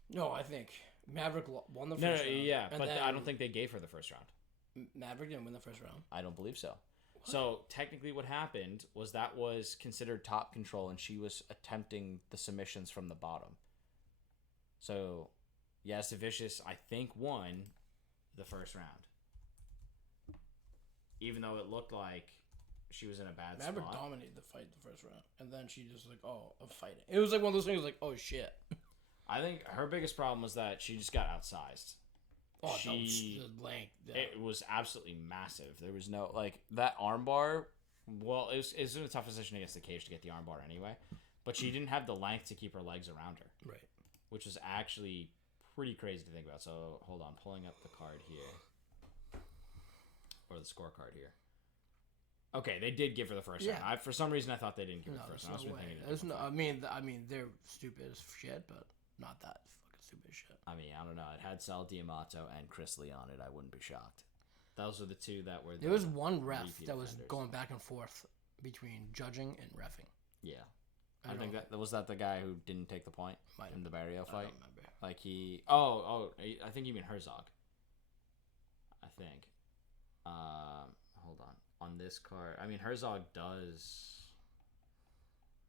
No, I think Maverick won the first round. Yeah, but I don't think they gave her the first round. Maverick didn't win the first round. I don't believe so. What? So technically, what happened was that was considered top control, and she was attempting the submissions from the bottom. So, yes, Vicious, I think, won the first round, even though it looked like she was in a bad spot. Maverick dominated the fight the first round, and then she just like, I'm fighting. It was like one of those things like, oh shit. I think her biggest problem was that she just got outsized. Oh, the length. Yeah. It was absolutely massive. There was no, like, that armbar, well, it was in a tough position against the cage to get the armbar anyway, but she didn't have the length to keep her legs around her. Right. Which was actually pretty crazy to think about. So, hold on, pulling up the card here. Or the scorecard here. Okay, they did give her the first round. For some reason, I thought they didn't give her the first round. I mean, they're stupid as shit, but not that fucking stupid shit. I mean, I don't know. It had Sal D'Amato and Chris Lee on it. I wouldn't be shocked. Those are the two that were. There was one ref that was going back and forth between judging and reffing. Yeah, I think that was that the guy who didn't take the point in the Barrio fight. I don't remember. Like he. Oh, I think you mean Herzog. I think. Hold on. On this card, I mean Herzog does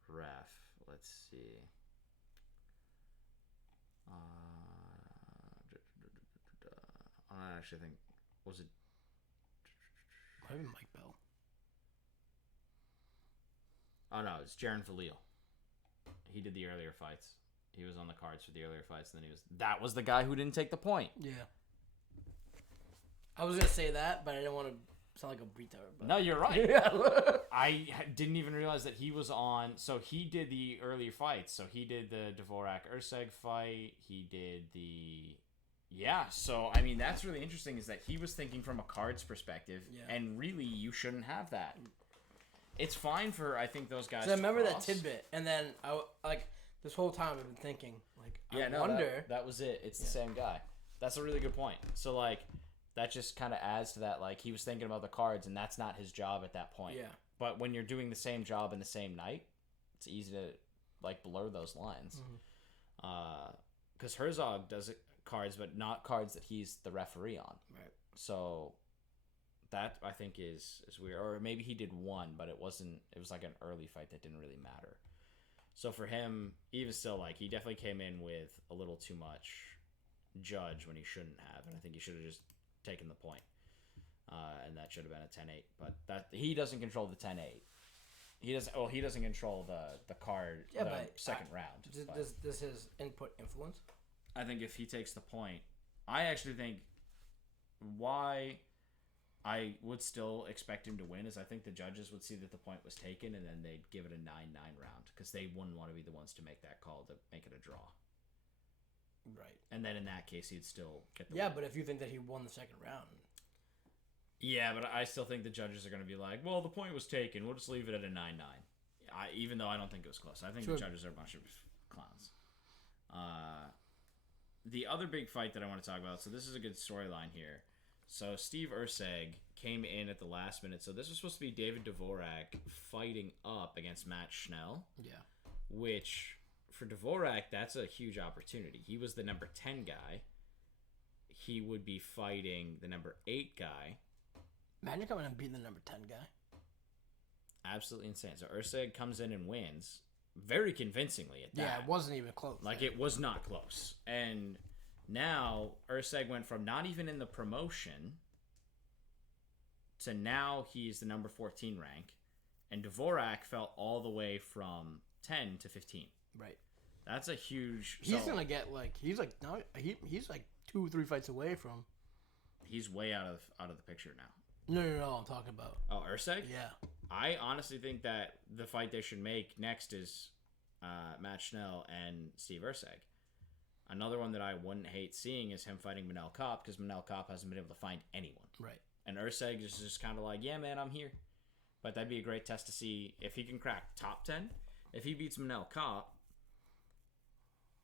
ref. Let's see. I actually think was it. Maybe Mike Bell. Oh no, it's Jaron Valil. He did the earlier fights. He was on the cards for the earlier fights, and then that was the guy who didn't take the point. Yeah. I was gonna say that, but I didn't want to sound like a retard. But... No, you're right. I didn't even realize that he was on. So he did the earlier fights. So he did the Dvorak-Erceg fight. He did the... Yeah, so, I mean, that's really interesting is that he was thinking from a cards perspective. Yeah. And really, you shouldn't have that. It's fine for, I think, those guys to I remember cross. That tidbit. And then, this whole time I've been thinking, I wonder... That was it. It's the same guy. That's a really good point. So, that just kind of adds to that. He was thinking about the cards, and that's not his job at that point. Yeah. But when you're doing the same job in the same night, it's easy to blur those lines. Because Herzog does cards, but not cards that he's the referee on. Right. So that I think is weird. Or maybe he did one, but it wasn't. It was like an early fight that didn't really matter. So for him, even still, he definitely came in with a little too much judge when he shouldn't have, and I think he should have just taken the point. And that should have been a 10-8, but that he doesn't control the 10-8. He doesn't control the card. Yeah, but second round. Does his input influence? I think if he takes the point, I actually think why I would still expect him to win is I think the judges would see that the point was taken and then they'd give it a 9-9 round because they wouldn't want to be the ones to make that call to make it a draw. Right. And then in that case, he'd still get the win. But if you think that he won the second round. Yeah, but I still think the judges are going to be like, well, the point was taken. We'll just leave it at a 9-9. Even though I don't think it was close. I think the judges are a bunch of clowns. The other big fight that I want to talk about, so this is a good storyline here. So Steve Erceg came in at the last minute. So this was supposed to be David Dvorak fighting up against Matt Schnell. Yeah. Which, for Dvorak, that's a huge opportunity. He was the number 10 guy. He would be fighting the number 8 guy. Imagine coming and beating the number 10 guy. Absolutely insane. So Erceg comes in and wins very convincingly at that. Yeah, it wasn't even close. It was not close. And now Erceg went from not even in the promotion to now he's the number 14 rank. And Dvorak fell all the way from 10 to 15. Right. That's a huge. He's gonna get like he's like 2-3 fights away from. He's way out of the picture now. No. I'm talking about. Oh, Urseg? Yeah. I honestly think that the fight they should make next is Matt Schnell and Steve Urseg. Another one that I wouldn't hate seeing is him fighting Manel Kopp, because Manel Kopp hasn't been able to find anyone. Right. And Urseg is just kind of like, yeah, man, I'm here. But that'd be a great test to see if he can crack top 10. If he beats Manel Kopp,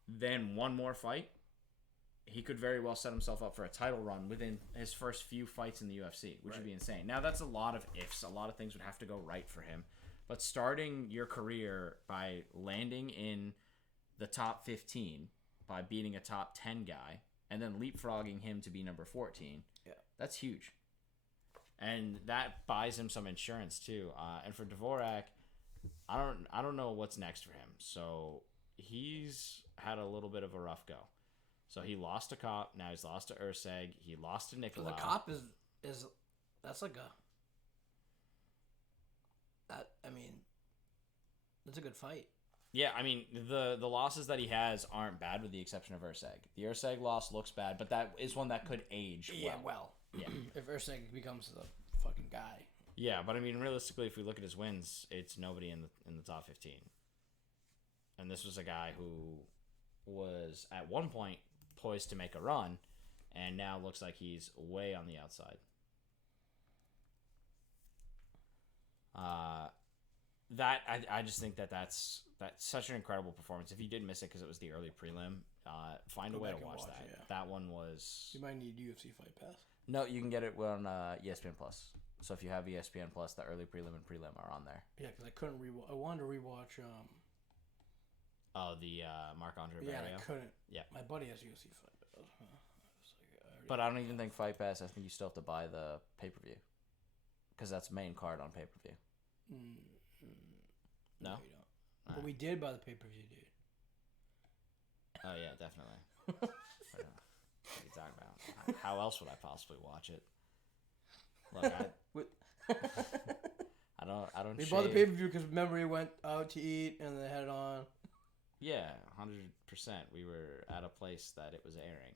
then one more fight, he could very well set himself up for a title run within his first few fights in the UFC, which would be insane. Now, that's a lot of ifs. A lot of things would have to go right for him. But starting your career by landing in the top 15, by beating a top 10 guy, and then leapfrogging him to be number 14, that's huge. And that buys him some insurance, too. And for Dvorak, I don't know what's next for him. So he's had a little bit of a rough go. So he lost to Kopp. Now he's lost to Urseg. He lost to Nicolau. The Kopp is that's like a. That's a good fight. Yeah, I mean the losses that he has aren't bad, with the exception of Urseg. The Urseg loss looks bad, but that is one that could age well. Yeah. If Urseg becomes the fucking guy. Yeah, but I mean realistically, if we look at his wins, it's nobody in the top 15. And this was a guy who was at one point poised to make a run, and now looks like he's way on the outside. I just think that's such an incredible performance. If you did miss it because it was the early prelim, find a way to watch that. Yeah. That one was. You might need UFC Fight Pass. No, you can get it on ESPN Plus. So if you have ESPN Plus, the early prelim and prelim are on there. Yeah, because I couldn't I wanted to rewatch. The Marc-Andre Barrios. Yeah, I couldn't. Yeah. My buddy has UFC Fight Pass. But I don't even think Fight Pass. I think you still have to buy the pay-per-view, because that's main card on pay-per-view. No, you don't. But we did buy the pay-per-view, dude. Oh yeah, definitely. What are you talking about? How else would I possibly watch it? Look, I don't. We bought the pay-per-view because remember we went out to eat and they had it on. Yeah, 100%. We were at a place that it was airing.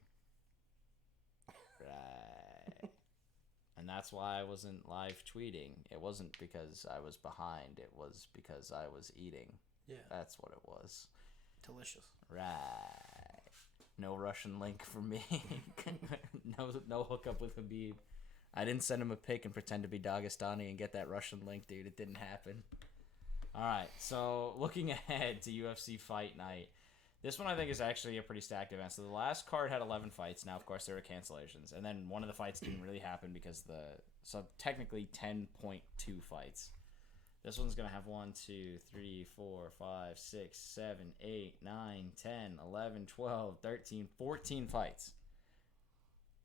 Right. And that's why I wasn't live tweeting. It wasn't because I was behind. It was because I was eating. Yeah. That's what it was. Delicious. Right. No Russian link for me. no hookup with Habib. I didn't send him a pic and pretend to be Dagestani and get that Russian link, dude. It didn't happen. All right, so looking ahead to UFC Fight Night, this one I think is actually a pretty stacked event. So the last card had 11 fights. Now, of course, there were cancellations. And then one of the fights didn't really happen because so technically 10.2 fights. This one's going to have 1, 2, 3, 4, 5, 6, 7, 8, 9, 10, 11, 12, 13, 14 fights.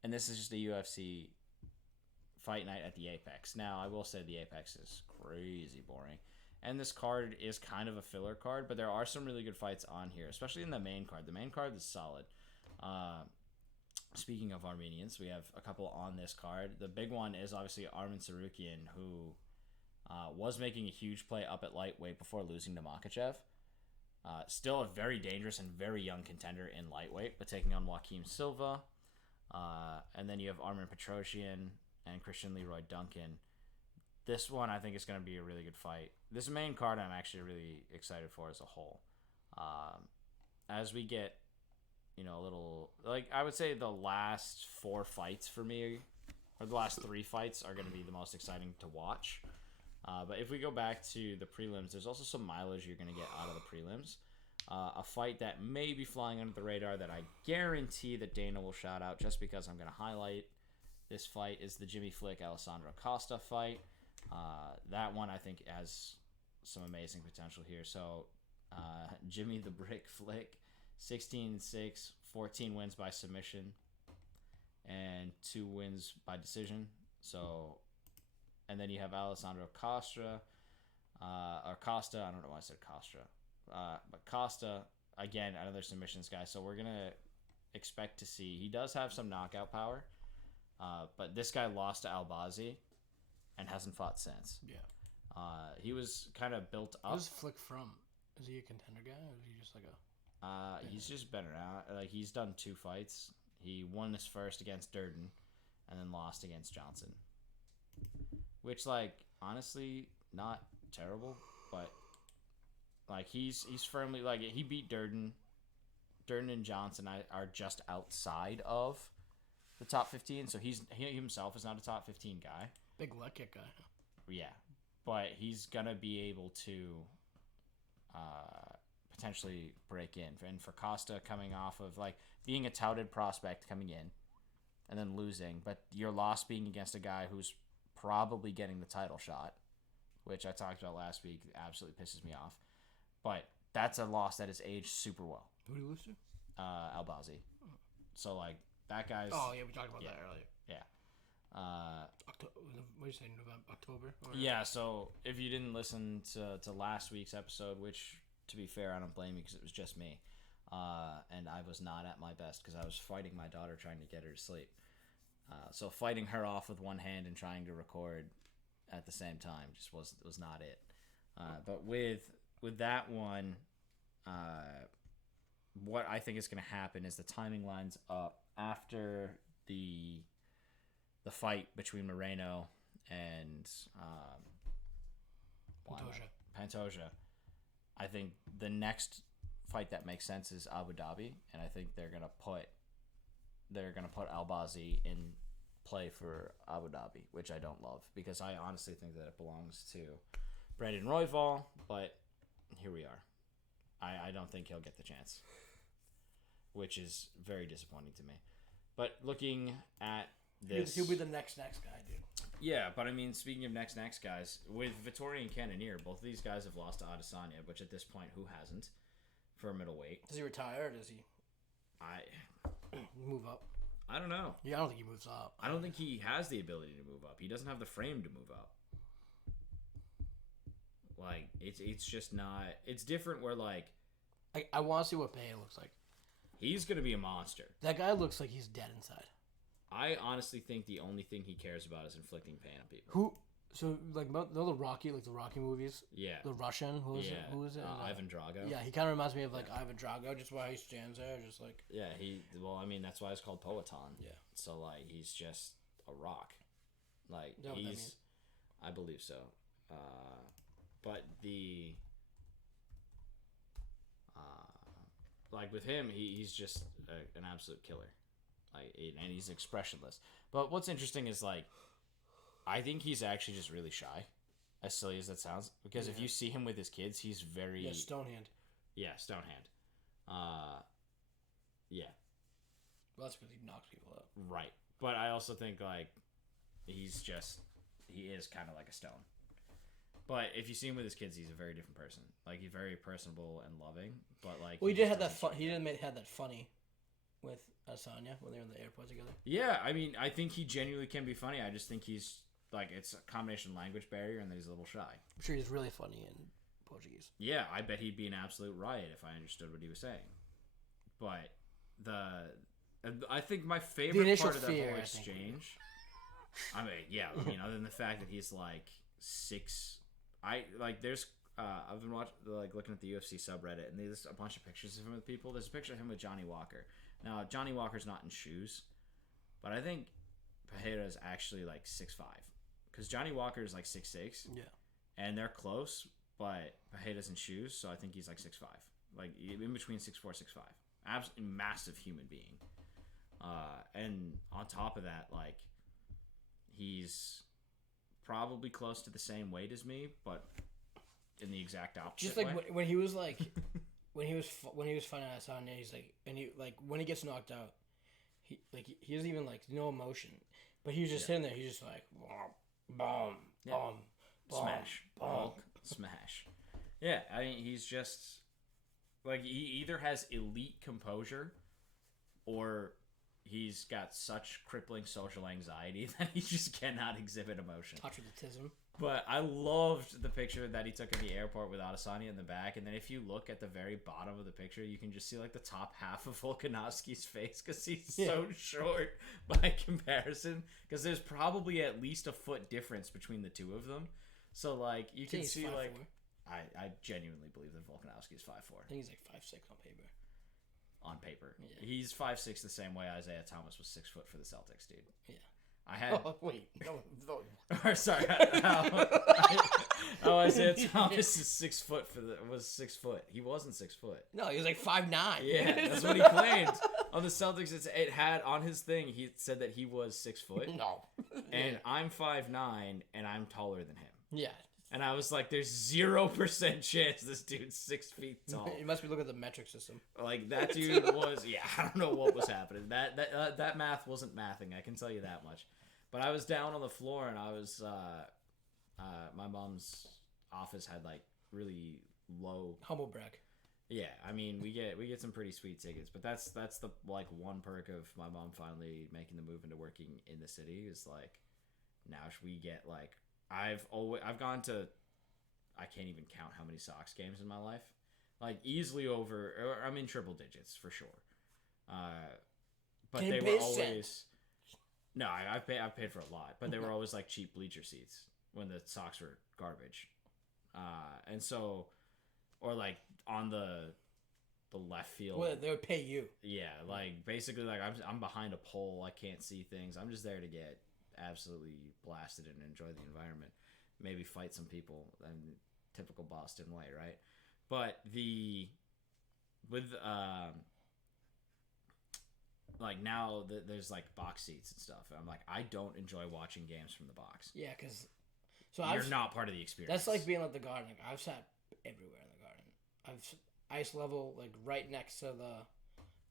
And this is just a UFC Fight Night at the Apex. Now, I will say the Apex is crazy boring. And this card is kind of a filler card, but there are some really good fights on here, especially in the main card. The main card is solid. Speaking of Armenians, we have a couple on this card. The big one is obviously Arman Tsarukyan, who was making a huge play up at lightweight before losing to Makhachev. Still a very dangerous and very young contender in lightweight, but taking on Joaquim Silva. And then you have Armen Petrosyan and Christian Leroy Duncan. This one I think is going to be a really good fight. This main card I'm actually really excited for as a whole. As we get, a little, I would say the last 4 fights for me, or the last 3 fights are going to be the most exciting to watch. But if we go back to the prelims, there's also some mileage you're going to get out of the prelims. A fight that may be flying under the radar that I guarantee that Dana will shout out just because I'm going to highlight this fight is the Jimmy Flick Alessandro Costa fight. That one I think has some amazing potential here. So Jimmy the Brick Flick, 16-6, 14 wins by submission, and 2 wins by decision. So, and then you have Alessandro Costa, or Costa. I don't know why I said Costa, but Costa again, another submissions guy. So we're gonna expect to see. He does have some knockout power, but this guy lost to Albazi and hasn't fought since. Yeah. He was kind of built up. Who's Flick from? Is he a contender guy, or is he just like a... He's just better now. Like, he's done 2 fights. He won his first against Durden, and then lost against Johnson. Which, like, honestly, not terrible, but like he's firmly like he beat Durden. Durden and Johnson are just outside of the top 15, so he himself is not a top 15 guy. Big leg kick guy. Yeah, but he's gonna be able to potentially break in. And for Costa coming off of like being a touted prospect coming in and then losing, but your loss being against a guy who's probably getting the title shot, which I talked about last week, absolutely pisses me off. But that's a loss that is aged super well. Who did you lose to? Albazi. So, like, that guy's... Oh, yeah, we talked about that earlier. Yeah. What did you say, November, October? Yeah, so if you didn't listen to last week's episode, which, to be fair, I don't blame you because it was just me, and I was not at my best because I was fighting my daughter trying to get her to sleep. So fighting her off with one hand and trying to record at the same time just was not it. But with that one, what I think is going to happen is the timing lines up after the fight between Moreno and Pantoja. I think the next fight that makes sense is Abu Dhabi, and I think they're gonna put Albazi in play for Abu Dhabi, which I don't love because I honestly think that it belongs to Brandon Royval, but here we are. I don't think he'll get the chance, which is very disappointing to me. But looking at this... He'll be the next guy, dude. Yeah, but I mean, speaking of next guys, with Vettori and Cannonier, both of these guys have lost to Adesanya, which at this point, who hasn't, for a middleweight? Does he retire or does he move up? I don't know. Yeah, I don't think he moves up. I don't think he has the ability to move up. He doesn't have the frame to move up. Like, it's just not... It's different where, like... I want to see what Pereira looks like. He's going to be a monster. That guy looks like he's dead inside. I honestly think the only thing he cares about is inflicting pain on people. Who? So, like, the Rocky movies? Yeah. The Russian? Who is it? Ivan Drago. Yeah, he kind of reminds me of, like, Ivan Drago, just why he stands there, just like... Yeah, that's why it's called Poetan. Yeah. So, like, he's just a rock. Like, you know what that means? I believe so. But the... like, with him, he's just an absolute killer. Like, and he's expressionless. But what's interesting is, like, I think he's actually just really shy, as silly as that sounds. Because if you see him with his kids, he's very... Yeah, Stonehand. Yeah, Stonehand. Yeah. Well, that's because he knocks people out. Right. But I also think, like, he is kind of like a stone. But if you see him with his kids, he's a very different person. Like, he's very personable and loving. But, like... Well, he did have that fun... He didn't have that funny with Adesanya when they were in the airport together. Yeah, I mean, I think he genuinely can be funny. I just think he's... Like, it's a combination language barrier and that he's a little shy. I'm sure he's really funny in Portuguese. Yeah, I bet he'd be an absolute riot if I understood what he was saying. But I think my favorite part of that whole exchange... I mean, yeah, other than the fact that he's, like, 6... there's... I've been looking at the UFC subreddit, and there's a bunch of pictures of him with people. There's a picture of him with Johnny Walker. Now, Johnny Walker's not in shoes, but I think Pereira is actually, like, 6'5". Because Johnny Walker is, like, 6'6". Yeah. And they're close, but Pereira's in shoes, so I think he's, like, 6'5". Like, in between 6'4", 6'5". Absolutely massive human being. And on top of that, like, he's probably close to the same weight as me, but in the exact opposite just like way. When he was like when he was fighting Adesanya, he's like, and he like when he gets knocked out, he doesn't even like no emotion, but he was just sitting there. He's just like bomb, smash, bomb, smash. Yeah, I mean, he's just like, he either has elite composure or he's got such crippling social anxiety that he just cannot exhibit emotion. Patriotism. But I loved the picture that he took in the airport with Adesanya in the back. And then if you look at the very bottom of the picture, you can just see, like, the top half of Volkanovski's face because he's so short by comparison. Because there's probably at least a foot difference between the two of them. So, like, you can see, 5'4". like... I genuinely believe that Volkanovski is 5'4". I think he's like 5'6" on paper. on paper. Yeah. He's 5'6", the same way Isaiah Thomas was 6 foot for the Celtics, dude. Yeah. I had. Oh, wait. No. Or sorry. Isaiah Thomas is 6 foot was 6 foot. He wasn't 6 foot. No, he was like 5'9". Yeah, that's what he claimed. On the Celtics, it had on his thing. He said that he was 6 foot. No. And I'm 5'9", and I'm taller than him. Yeah. And I was like, there's 0% chance this dude's 6 feet tall. You must be looking at the metric system. Like, that dude was, I don't know what was happening. That math wasn't mathing, I can tell you that much. But I was down on the floor, and I was, my mom's office had, like, really low. Humble brag. Yeah, I mean, we get some pretty sweet tickets, but that's the, like, one perk of my mom finally making the move into working in the city is, like, now we get, like, I've gone to, I can't even count how many Sox games in my life, like easily over. Or I'm in triple digits for sure. But they were always. No, I've paid for a lot, but they were always like cheap bleacher seats when the Sox were garbage, and so, or like on the left field. Well, they would pay you. Yeah, like basically, like I'm behind a pole. I can't see things. I'm just there to get absolutely blasted and enjoy the environment, maybe fight some people in typical Boston way, right? But like now there's like box seats and stuff, and I'm like, I don't enjoy watching games from the box. Yeah, because you're not part of the experience. That's like being at the Garden. Like, I've sat everywhere in the Garden. I've ice level, like right next to the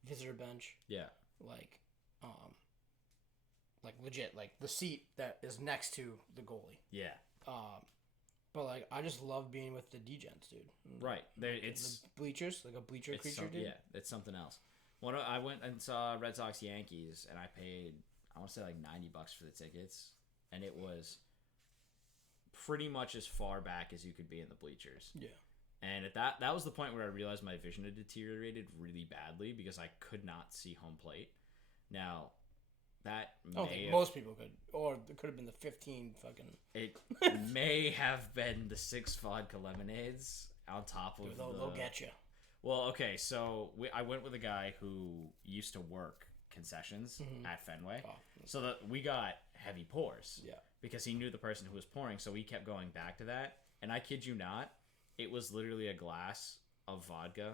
visitor bench. Yeah. Like legit, like the seat that is next to the goalie. Yeah. But like I just love being with the D-gents, dude. Right. It's the bleachers, like a bleacher creature, dude. Yeah, it's something else. I went and saw Red Sox Yankees, and I paid, I want to say like $90 for the tickets, and it was pretty much as far back as you could be in the bleachers. Yeah. And at that was the point where I realized my vision had deteriorated really badly because I could not see home plate. Now, that most people could, or it could have been the 15 fucking. It may have been the 6 vodka lemonades on top of. They'll get you. Well, okay, so I went with a guy who used to work concessions at Fenway, so that we got heavy pours. Yeah. Because he knew the person who was pouring, so we kept going back to that. And I kid you not, it was literally a glass of vodka,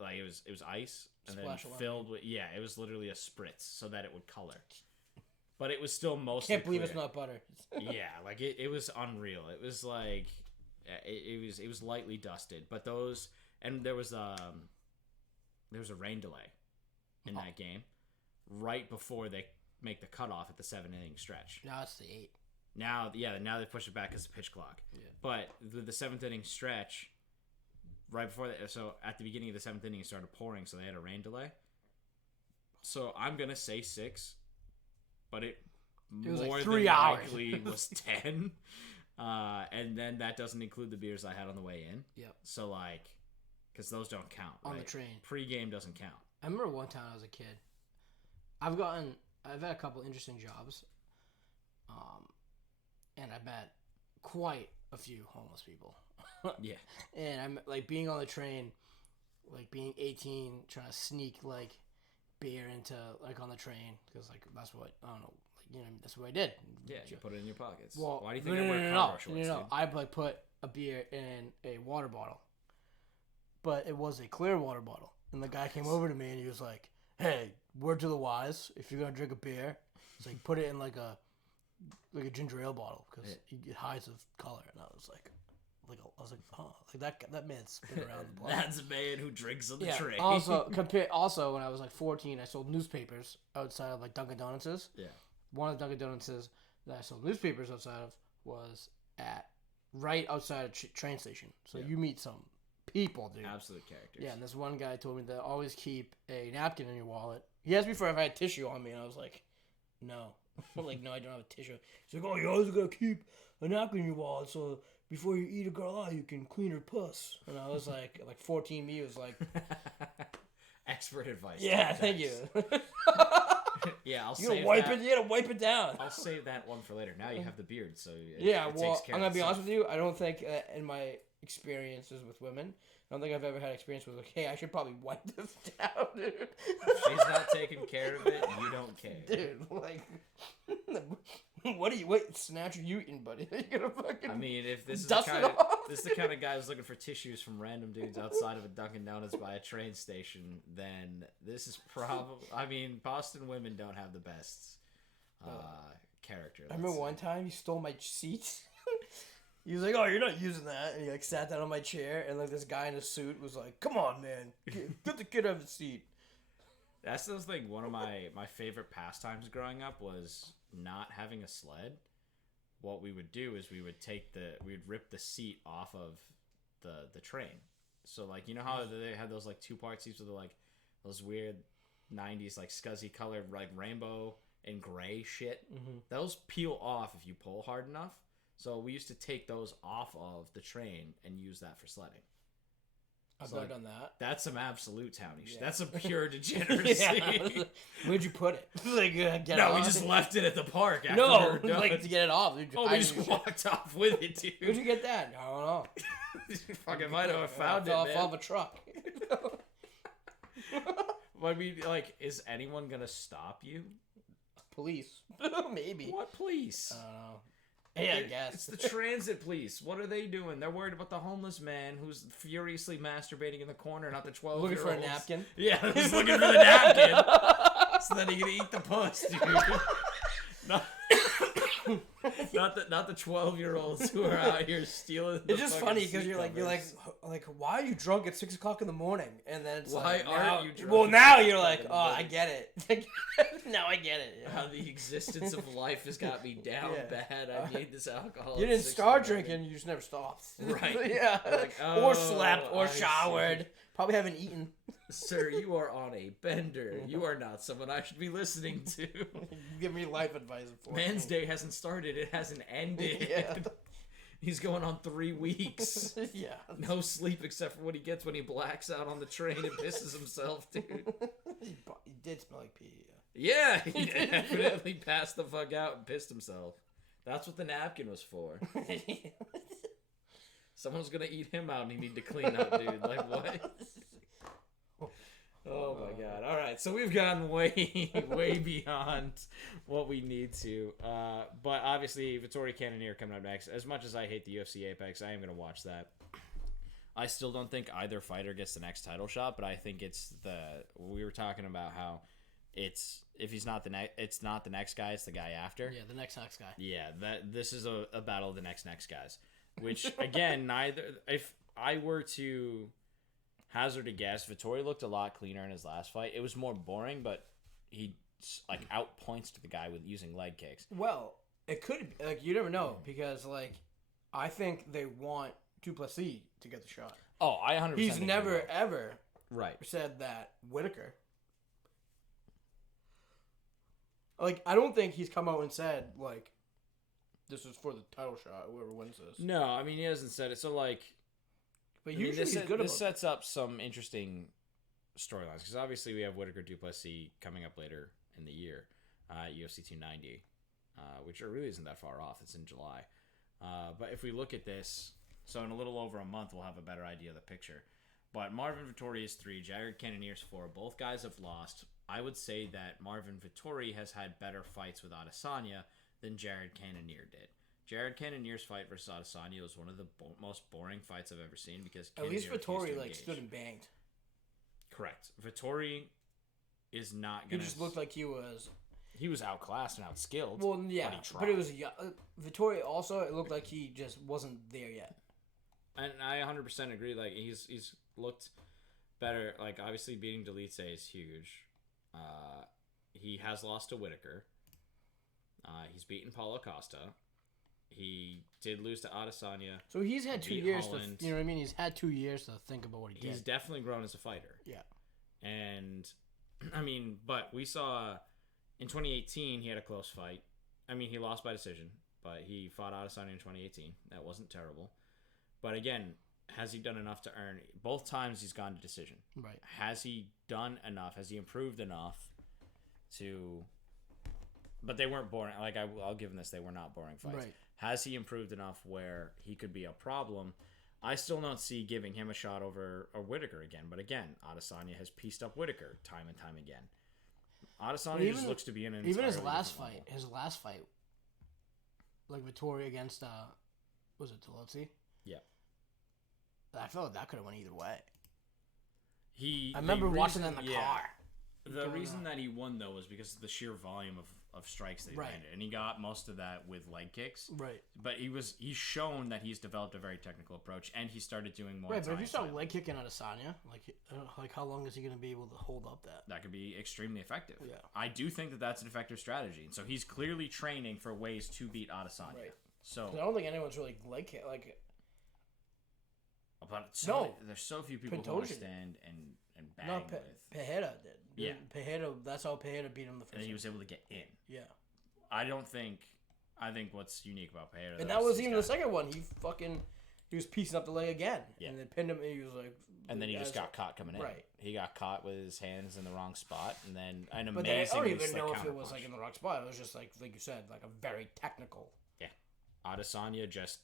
like it was ice. And then filled with it was literally a spritz so that it would color, but it was still mostly. Can't believe it's not butter. Yeah, like it was unreal. It was like it was lightly dusted, but those and there was a rain delay in that game, right before they make the cutoff at the 7-inning stretch. Now it's the 8. Now they push it back as a pitch clock. Yeah. But the 7th inning stretch. Right before that, so at the beginning of the 7th inning, it started pouring, so they had a rain delay. So I'm gonna say 6, but it was more like 3 hours. Likely was 10, and then that doesn't include the beers I had on the way in. Yep. So like, because those don't count on right? the train. Pre-game doesn't count. I remember one time I was a kid. I've had a couple interesting jobs, and I met quite a few homeless people. Yeah. And I'm like being on the train, like being 18, trying to sneak like beer into like on the train because like that's what I don't know, like that's what I did. Yeah, you put it in your pockets. Well, why do you think I wear cargo shorts? No. I like put a beer in a water bottle, but it was a clear water bottle. And the guy came over to me and he was like, "Hey, word to the wise, if you're gonna drink a beer, it's like put it in like a ginger ale bottle because it hides the color." And I was like, oh, like that man's been around the block. That's a man who drinks on the train. Also, when I was like 14, I sold newspapers outside of like Dunkin' Donuts. Yeah. One of the Dunkin' Donuts that I sold newspapers outside of was right outside of train station. So you meet some people, dude. Absolute characters. Yeah, and this one guy told me to always keep a napkin in your wallet. He asked me if I had tissue on me, and I was like, no. Like, no, I don't have a tissue. He's like, oh, you always gotta keep a napkin in your wallet, so before you eat a girl out, you can clean her puss. And I was like 14 me was like... Expert advice. Yeah, thank you. Yeah, I'll you gotta wipe it down. I'll save that one for later. Now you have the beard, so it takes care I'm gonna be honest with you. I don't think in my experiences with women I don't think I've ever had experience with, like, hey, I should probably wipe this down, dude. She's not taking care of it. You don't care. Dude, like, snatch you eating, buddy? You're gonna fucking I mean, if this is dust the it kind of, off. this is the kind of guy who's looking for tissues from random dudes outside of a Dunkin' Donuts by a train station, then this is probably... I mean, Boston women don't have the best character. I remember one time he stole my seat. He was like, "Oh, you're not using that," and he like sat down on my chair, and like this guy in a suit was like, "Come on, man, get the kid out of the seat." That's the thing. One of my favorite pastimes growing up was not having a sled. What we would do is we would rip the seat off of the train. So like, you know how they had those like 2-part seats with the, like those weird 90s like scuzzy colored like rainbow and gray shit. Mm-hmm. Those peel off if you pull hard enough. So we used to take those off of the train and use that for sledding. I've So, not done that. That's some absolute townie shit. Yeah. That's some pure degeneracy. Yeah. Where'd you put it? Like, get it No, off? we just left it at the park after No, we were done. like to get it off. Dude, Oh, we just walked off with it, dude. Where'd you get that? I don't know. Fucking might have found it, Fell man. off a truck. I mean, like, is anyone gonna stop you? Police, maybe. What police? I don't know. Yeah, I guess. It's the transit police. What are they doing? They're worried about the homeless man who's furiously masturbating in the corner, not the 12-year-olds. Looking for a napkin. Yeah, he's looking for the napkin so that he can eat the puss, dude. Not the 12-year-olds who are out here stealing. It's just funny because you're like, why are you drunk at 6 o'clock in the morning? And then it's Why like, aren't now, you drunk well, at now 6 you're o'clock like, in the oh, I morning? get it. Now I get it. Yeah. How the existence of life has got me down bad. I need this alcohol. You at didn't 6 start in the morning. drinking, you just never stopped. Right. Yeah. Like, or slept, or I see. showered. Probably haven't eaten. Sir, you are on a bender. You are not someone I should be listening to. Give me life advice. Man's day hasn't started. It hasn't ended. Yeah. He's going on 3 weeks. Yeah. No sleep except for what he gets when he blacks out on the train and pisses himself, dude. He did smell like pee. Yeah, he definitely passed the fuck out and pissed himself. That's what the napkin was for. Someone's gonna eat him out and he need to clean up, dude. Like, what? Oh my god. Alright, so we've gone way beyond what we need to. But obviously, Vettori Cannonier coming up next. As much as I hate the UFC Apex, I am going to watch that. I still don't think either fighter gets the next title shot, but I think it's we were talking about how if he's not it's not the next guy, it's the guy after. Yeah, the next guy. Yeah, this is a battle of the next guys. Which, again, if I were to hazard a guess, Vettori looked a lot cleaner in his last fight. It was more boring, but he like outpoints the guy with using leg kicks. Well, it could be, like, you never know, because like I think they want Duplessis to get the shot. Oh, I 100%. He's never ever said that Whitaker. Like, I don't think he's come out and said like this is for the title shot. Whoever wins this. No, I mean he hasn't said it. So like, but usually he's good. This sets up some interesting storylines because obviously we have Whitaker Duplessis coming up later in the year, UFC 290, which really isn't that far off. It's in July. But if we look at this, so in a little over a month we'll have a better idea of the picture. But Marvin Vettori is 3, Jared Cannonier's 4. Both guys have lost. I would say that Marvin Vettori has had better fights with Adesanya than Jared Cannonier did. Jared Cannonier's fight versus Adesanya was one of the most boring fights I've ever seen because at least Vettori like stood and banged. Correct. Vettori is not gonna. He just looked like he was outclassed and outskilled. Well, yeah, but it was Vettori also. It looked like he just wasn't there yet. And I 100% agree. Like he's looked better. Like obviously beating Delite is huge. He has lost to Whitaker. He's beaten Paulo Costa. He did lose to Adesanya. So he's had 2 years Holland. to, you know what I mean? He's had 2 years to think about what he did. He's definitely grown as a fighter. Yeah. And, I mean, but we saw in 2018 he had a close fight. I mean, he lost by decision, but he fought Adesanya in 2018. That wasn't terrible. But again, has he done enough to earn? Both times he's gone to decision. Right. Has he done enough? Has he improved enough to... But they weren't boring. Like, I'll give him this. They were not boring fights. Right. Has he improved enough where he could be a problem? I still don't see giving him a shot over a Whittaker again. But again, Adesanya has pieced up Whittaker time and time again. Adesanya just looks to be in an even his entirely last different fight, like Vittori against was it Tolosi? Yeah. I felt like that could have went either way. I remember watching that in the car. The reason that he won, though, was because of the sheer volume of strikes that he landed. And he got most of that with leg kicks. Right. But he's shown that he's developed a very technical approach, and he started doing more. Right, but if you start leg kicking at Adesanya, like how long is he going to be able to hold up that? That could be extremely effective. Yeah. I do think that that's an effective strategy. And so he's clearly training for ways to beat Adesanya. Right. So I don't think anyone's really leg kick like. But there's so few people who want to stand and bang with. Pereira did. Yeah. Pereira, that's how Pereira beat him the first time. And he was able to get in. Yeah. I think what's unique about Pereira. And that was even the second one. He was piecing up the leg again. Yeah. And then pinned him, and he was like. And then he just got caught coming in. Right. He got caught with his hands in the wrong spot, and then an amazing. But I don't even know if it was like in the wrong spot. It was just like you said, like a very technical. Yeah. Adesanya just.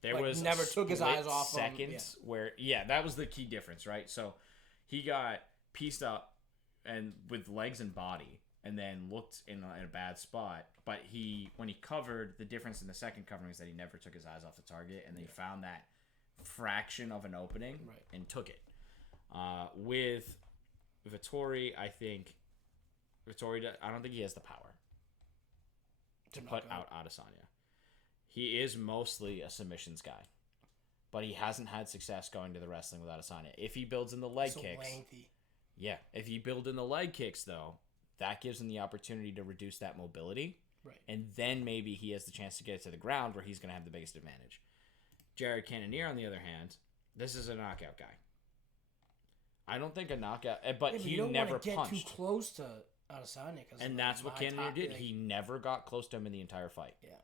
There like was never took his eyes off seconds where that was the key difference, right? So he got pieced up and with legs and body, and then looked in a bad spot. But when he covered, the difference in the second covering is that he never took his eyes off the target, and then he found that fraction of an opening and took it. With Vittori, I don't think he has the power to put out Adesanya. He is mostly a submissions guy, but he hasn't had success going to the wrestling with Adesanya. If he builds in the leg kicks, lengthy. Yeah, if he builds in the leg kicks, though, that gives him the opportunity to reduce that mobility, right? And then maybe he has the chance to get it to the ground where he's going to have the biggest advantage. Jared Cannonier, on the other hand, this is a knockout guy. I don't think a knockout, but he never punched. Too close to Adesanya, and that's what Cannonier did. He never got close to him in the entire fight. Yeah.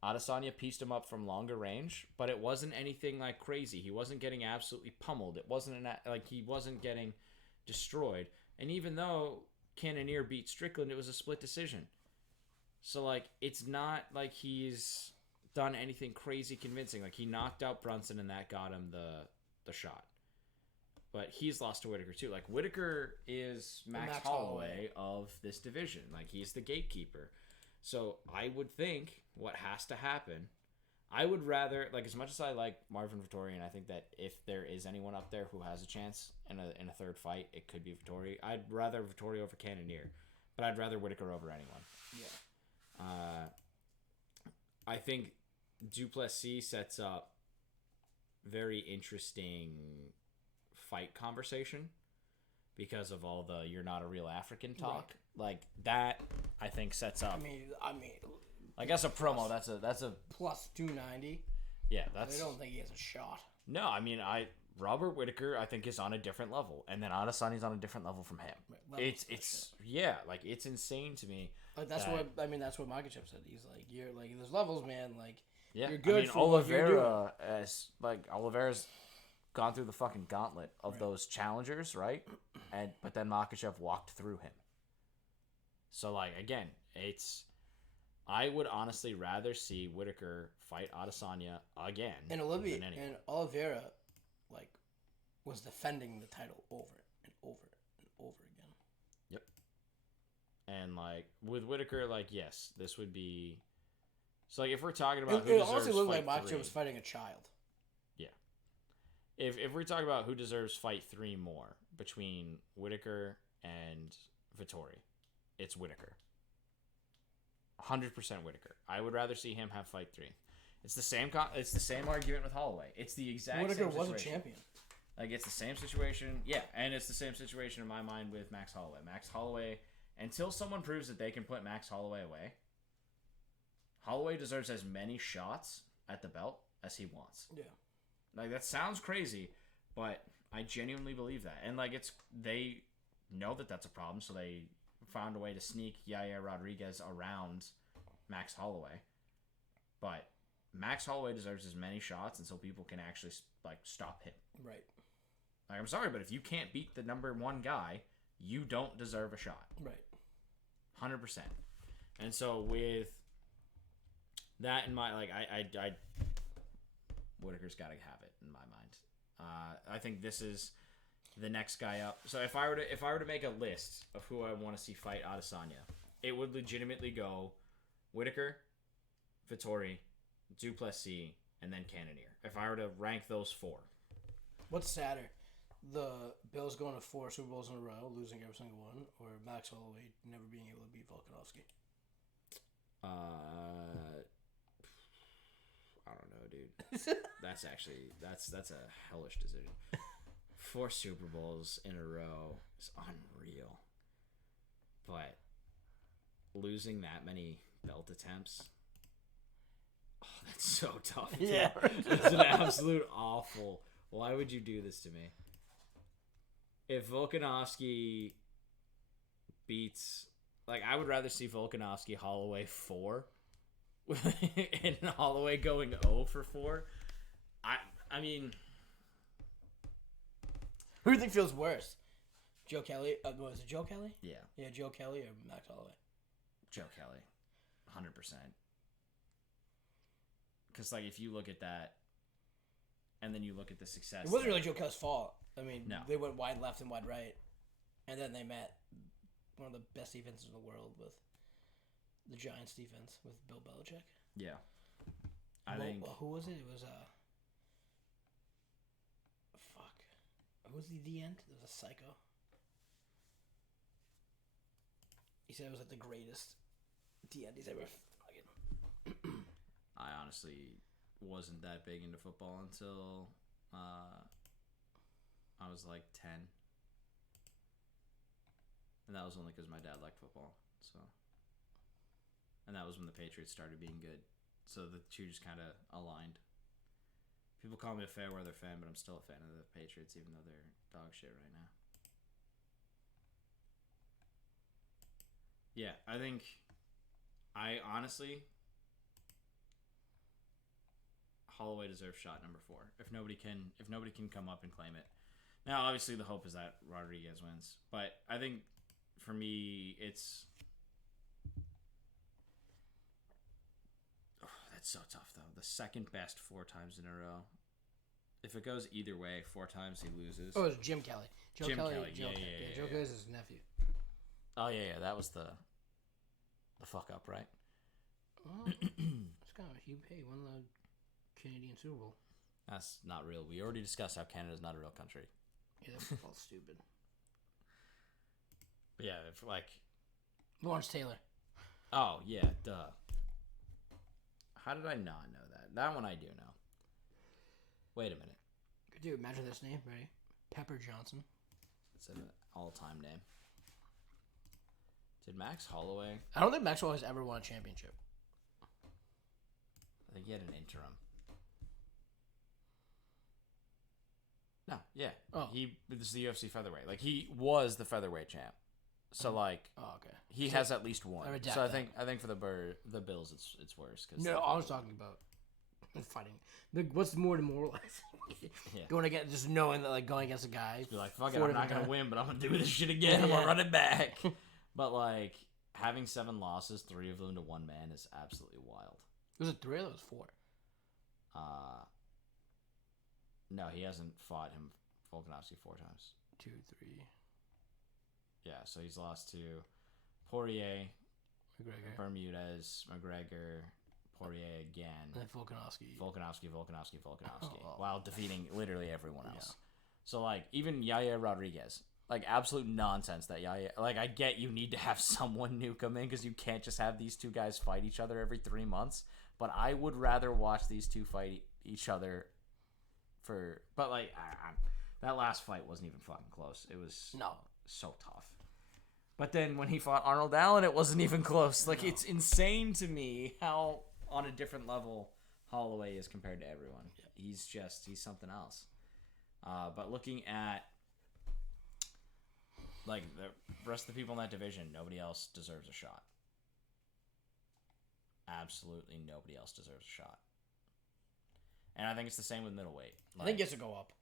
Adesanya pieced him up from longer range, but it wasn't anything like crazy. He wasn't getting absolutely pummeled. It wasn't he wasn't getting destroyed. And even though Cannonier beat Strickland, it was a split decision. So like it's not like he's done anything crazy convincing. Like he knocked out Brunson and that got him the shot. But he's lost to Whittaker too. Like Whittaker is Max Holloway of this division. Like he's the gatekeeper. So I would think what has to happen, I would rather, like as much as I like Marvin Vettori, and I think that if there is anyone up there who has a chance in a third fight, it could be Vettori. I'd rather Vettori over Cannonier, but I'd rather Whittaker over anyone. Yeah. I think Duplessis sets up very interesting fight conversation because of all the "you're not a real African" talk. Right. Like that, I think sets up. I mean, like that's a promo. That's a plus 290. Yeah, that's. I don't think he has a shot. No, I mean, Robert Whittaker, I think, is on a different level, and then Adesanya's on a different level from him. Right, it's like it's insane to me. Like that's what Makachev said. He's like, you're like, there's levels, man. Like, yeah, you're good. I mean, for what you're doing. Oliveira's gone through the fucking gauntlet of those challengers, right? But then Makachev walked through him. So like again, I would honestly rather see Whittaker fight Adesanya again. And Oliveira, like, was defending the title over and over and over again. Yep. And like with Whittaker, like yes, this would be. So like if we're talking about who deserves honestly looked fight like Makachev 3, was fighting a child. Yeah. If we're talking about who deserves fight 3 more between Whittaker and Vettori, it's Whittaker. 100% Whittaker. I would rather see him have fight 3. It's the same. It's the same argument with Holloway. It's the exact Whittaker same situation. was a champion. Like it's the same situation. Yeah, and it's the same situation in my mind with Max Holloway. Max Holloway, until someone proves that they can put Max Holloway away, Holloway deserves as many shots at the belt as he wants. Yeah. Like that sounds crazy, but I genuinely believe that. And like they know that that's a problem, so they found a way to sneak Yaya Rodriguez around Max Holloway. But Max Holloway deserves as many shots until people can actually like stop him. Right. Like I'm sorry, but if you can't beat the number 1 guy, you don't deserve a shot. Right. 100%. And so with that in mind, like Whitaker's got to have it in my mind. I think this is the next guy up. So if I were to make a list of who I want to see fight Adesanya, it would legitimately go Whitaker, Vettori, Duplessis, and then Cannonier. If I were to rank those 4. What's sadder? The Bills going to 4 Super Bowls in a row, losing every single one, or Max Holloway never being able to beat Volkanovski? I don't know, dude. That's a hellish decision. 4 Super Bowls in a row is unreal. But losing that many belt attempts, that's so tough. Yeah. It's an absolute awful. Why would you do this to me? If Volkanovski beats, I would rather see Volkanovski Holloway 4 and Holloway going 0 for 4. I mean, who do you think feels worse? Joe Kelly? Was it Joe Kelly? Yeah. Yeah, Joe Kelly or Max Holloway? Joe Kelly. 100%. Because, if you look at that, and then you look at the success. It wasn't really Joe Kelly's fault. I mean, no. They went wide left and wide right. And then they met one of the best defenses in the world with the Giants defense with Bill Belichick. Yeah. I think. Who was it? It was, fuck. Who was the end? It was a psycho. He said it was the greatest DN he's ever fucking. I honestly wasn't that big into football until I was 10. And that was only because my dad liked football. So, and that was when the Patriots started being good. So the two just kind of aligned. People call me a fair weather fan, but I'm still a fan of the Patriots, even though they're dog shit right now. Yeah, I think honestly, Holloway deserves shot number 4. If nobody can come up and claim it. Now, obviously, the hope is that Rodriguez wins, but I think for me, it's that's so tough though. The second best 4 times in a row. If it goes either way, 4 times he loses. Oh, it was Jim Kelly. Jim Kelly. Yeah. Joe Kelly's his nephew. Oh yeah. That was the fuck up, right? Oh, it's kind of he won the Canadian Super Bowl. That's not real. We already discussed how Canada's not a real country. Yeah, that's all stupid. But yeah, if Lawrence Taylor. Oh yeah, duh. How did I not know that? That one I do know. Wait a minute. Dude, imagine this name. Ready? Pepper Johnson. It's an all-time name. Did Max Holloway? I don't think Max Holloway has ever won a championship. I think he had an interim. No, yeah. Oh. This is the UFC featherweight. He was the featherweight champ. So Oh, okay. He has at least one. I So I think for the Bills it's worse No, I was talking about fighting. What's more demoralizing? Yeah. Going against, just knowing that going against a guy. Be fuck it, I'm not gonna win, but I'm gonna do this shit again. I'm gonna run it back. But having 7 losses, 3 of them to one man is absolutely wild. Was it 3 or was it 4? No, he hasn't fought him Volkanovski 4 times. 2, 3. Yeah, so he's lost to Poirier, McGregor, Bermudez, McGregor, Poirier again. And then Volkanovski. While defeating literally everyone else. Yeah. So even Yair Rodriguez, absolute nonsense that Yair. I get you need to have someone new come in because you can't just have these two guys fight each other every 3 months. But I would rather watch these two fight each other. But that last fight wasn't even fucking close. It was so tough. But then when he fought Arnold Allen, it wasn't even close. It's insane to me how on a different level Holloway is compared to everyone. Yeah. He's something else. But looking at the rest of the people in that division, nobody else deserves a shot. Absolutely nobody else deserves a shot. And I think it's the same with middleweight. I think he has to go up.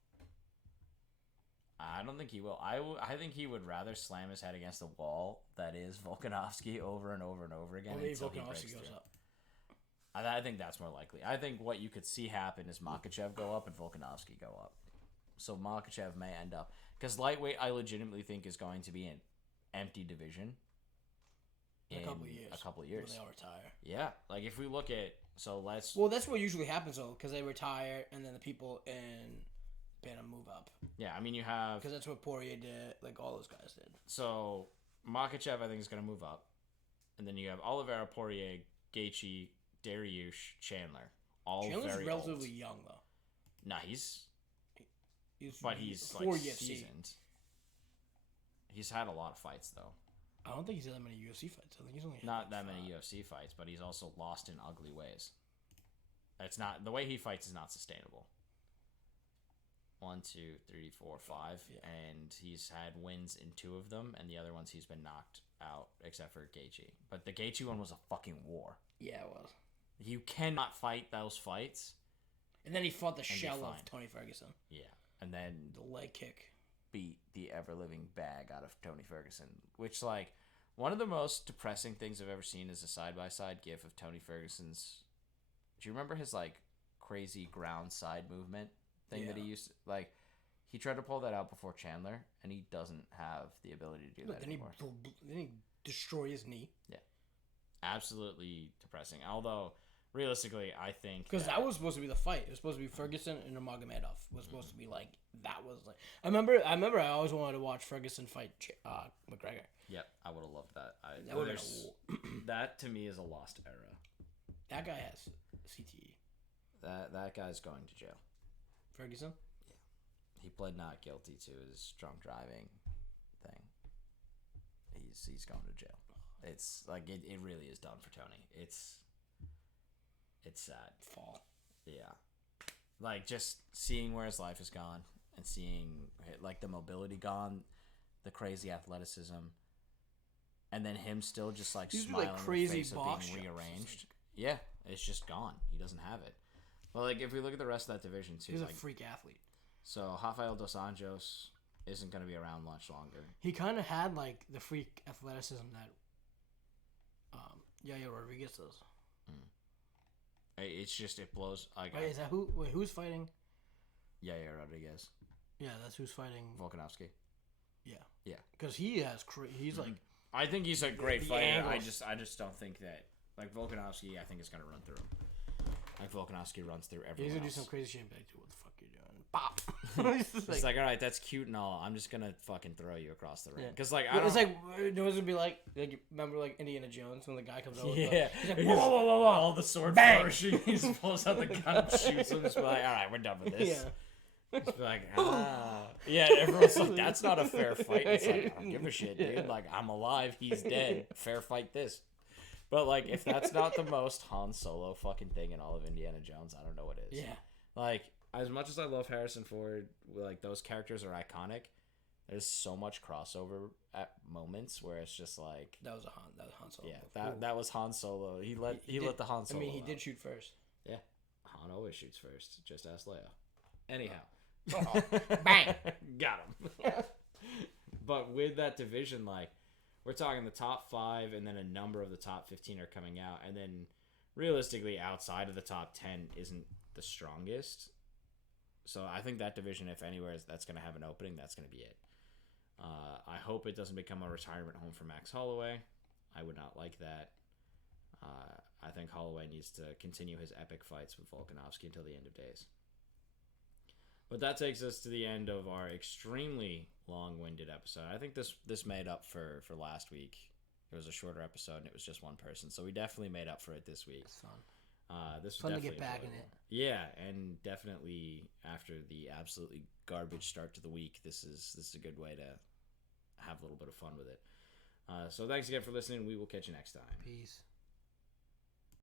I don't think he will. I think he would rather slam his head against the wall that is Volkanovski over and over and over again until he breaks through. I think that's more likely. I think what you could see happen is Makhachev go up and Volkanovski go up. So Makhachev may end up... Because lightweight, I legitimately think, is going to be an empty division in a couple of years. When they all retire. Yeah. Like, if we look at... Well, that's what usually happens, though, because they retire, and then the people in Bantam move up. Yeah, I mean, you have... Because that's what Poirier did, like all those guys did. So, Makhachev, I think, is going to move up. And then you have Oliveira, Poirier, Gaethje, Dariush, Chandler. Chandler's very relatively old. young, though. Nah, he's before like UFC. seasoned. He's had a lot of fights, though. I don't think he's had that many UFC fights. I think he's only had Not that many UFC fights, but he's also lost in ugly ways. It's not... The way he fights is not sustainable. 1, 2, 3, 4, 5. Yeah. And he's had wins in 2 of them, and the other ones he's been knocked out, except for Gaethje. But the Gaethje one was a fucking war. Yeah, it was. You cannot fight those fights. And then he fought the shell of Tony Ferguson. Yeah. And then... The leg kick. Beat the ever-living bag out of Tony Ferguson. Which, like, one of the most depressing things I've ever seen is a side-by-side gif of Tony Ferguson's... Do you remember his, like, crazy ground side movement thing that he used to... Like, he tried to pull that out before Chandler, and he doesn't have the ability to do that anymore. Then he destroy his knee. Yeah. Absolutely depressing. Although... Realistically, I think because that was supposed to be the fight. It was supposed to be Ferguson and Nurmagomedov. Was supposed to be like that was like. I remember. I always wanted to watch Ferguson fight McGregor. Yep, I would have loved that. That to me is a lost era. That guy has CTE. That guy's going to jail. Ferguson. Yeah, he pled not guilty to his drunk driving thing. He's going to jail. It's like it really is done for Tony. It's sad. Fall. Yeah. Like, just seeing where his life has gone and seeing, like, the mobility gone, the crazy athleticism, and then him still just, like, smiling like crazy in the face of being rearranged. Yeah, it's just gone. He doesn't have it. But, like, if we look at the rest of that division, too. He's like, a freak athlete. So, Rafael Dos Anjos isn't going to be around much longer. He kind of had, like, the freak athleticism that Yair Rodriguez does. It's just, it blows. Like, wait, is that who? Wait, who's fighting? Yair Rodriguez. Yeah, that's who's fighting. Volkanovski. Yeah. Yeah. Because he has, he's like. I think he's a great fighter. Angles. I just don't think that, like, Volkanovski, I think is going to run through him. Like, Volkanovski runs through everyone. He's going to do some crazy shit and be like, dude, what the fuck are you doing? Pop! It's like, all right, that's cute and all. I'm just going to fucking throw you across the ring. Because, like, it's like, it was going to be like, remember, like, Indiana Jones when the guy comes over? Yeah. He's like, whoa, whoa, whoa, whoa, whoa. All the sword flourishing. He just pulls out the gun and shoots him. Just be like, all right, we're done with this. Yeah. Just be like, Yeah, everyone's like, that's not a fair fight. It's like, I don't give a shit, dude. Like, I'm alive. He's dead. Fair fight this. But, like, if that's not the most Han Solo fucking thing in all of Indiana Jones, I don't know what is. Yeah. Like, as much as I love Harrison Ford, like, those characters are iconic, there's so much crossover at moments where it's just like... That was Han Solo. Yeah, that was Han Solo. He let the Han Solo he did shoot first. Yeah. Han always shoots first. Just ask Leia. Anyhow. Bang! Got him. But with that division, like, we're talking the top 5, and then a number of the top 15 are coming out, and then realistically, outside of the top 10 isn't the strongest. So I think that division, if anywhere, that's going to have an opening. That's going to be it. I hope it doesn't become a retirement home for Max Holloway. I would not like that. I think Holloway needs to continue his epic fights with Volkanovski until the end of days. But that takes us to the end of our extremely long-winded episode. I think this made up for last week. It was a shorter episode, and it was just one person. So we definitely made up for it this week. It's fun. This was fun to definitely get back in it. Yeah, and definitely after the absolutely garbage start to the week, this is a good way to have a little bit of fun with it. So thanks again for listening. We will catch you next time. Peace.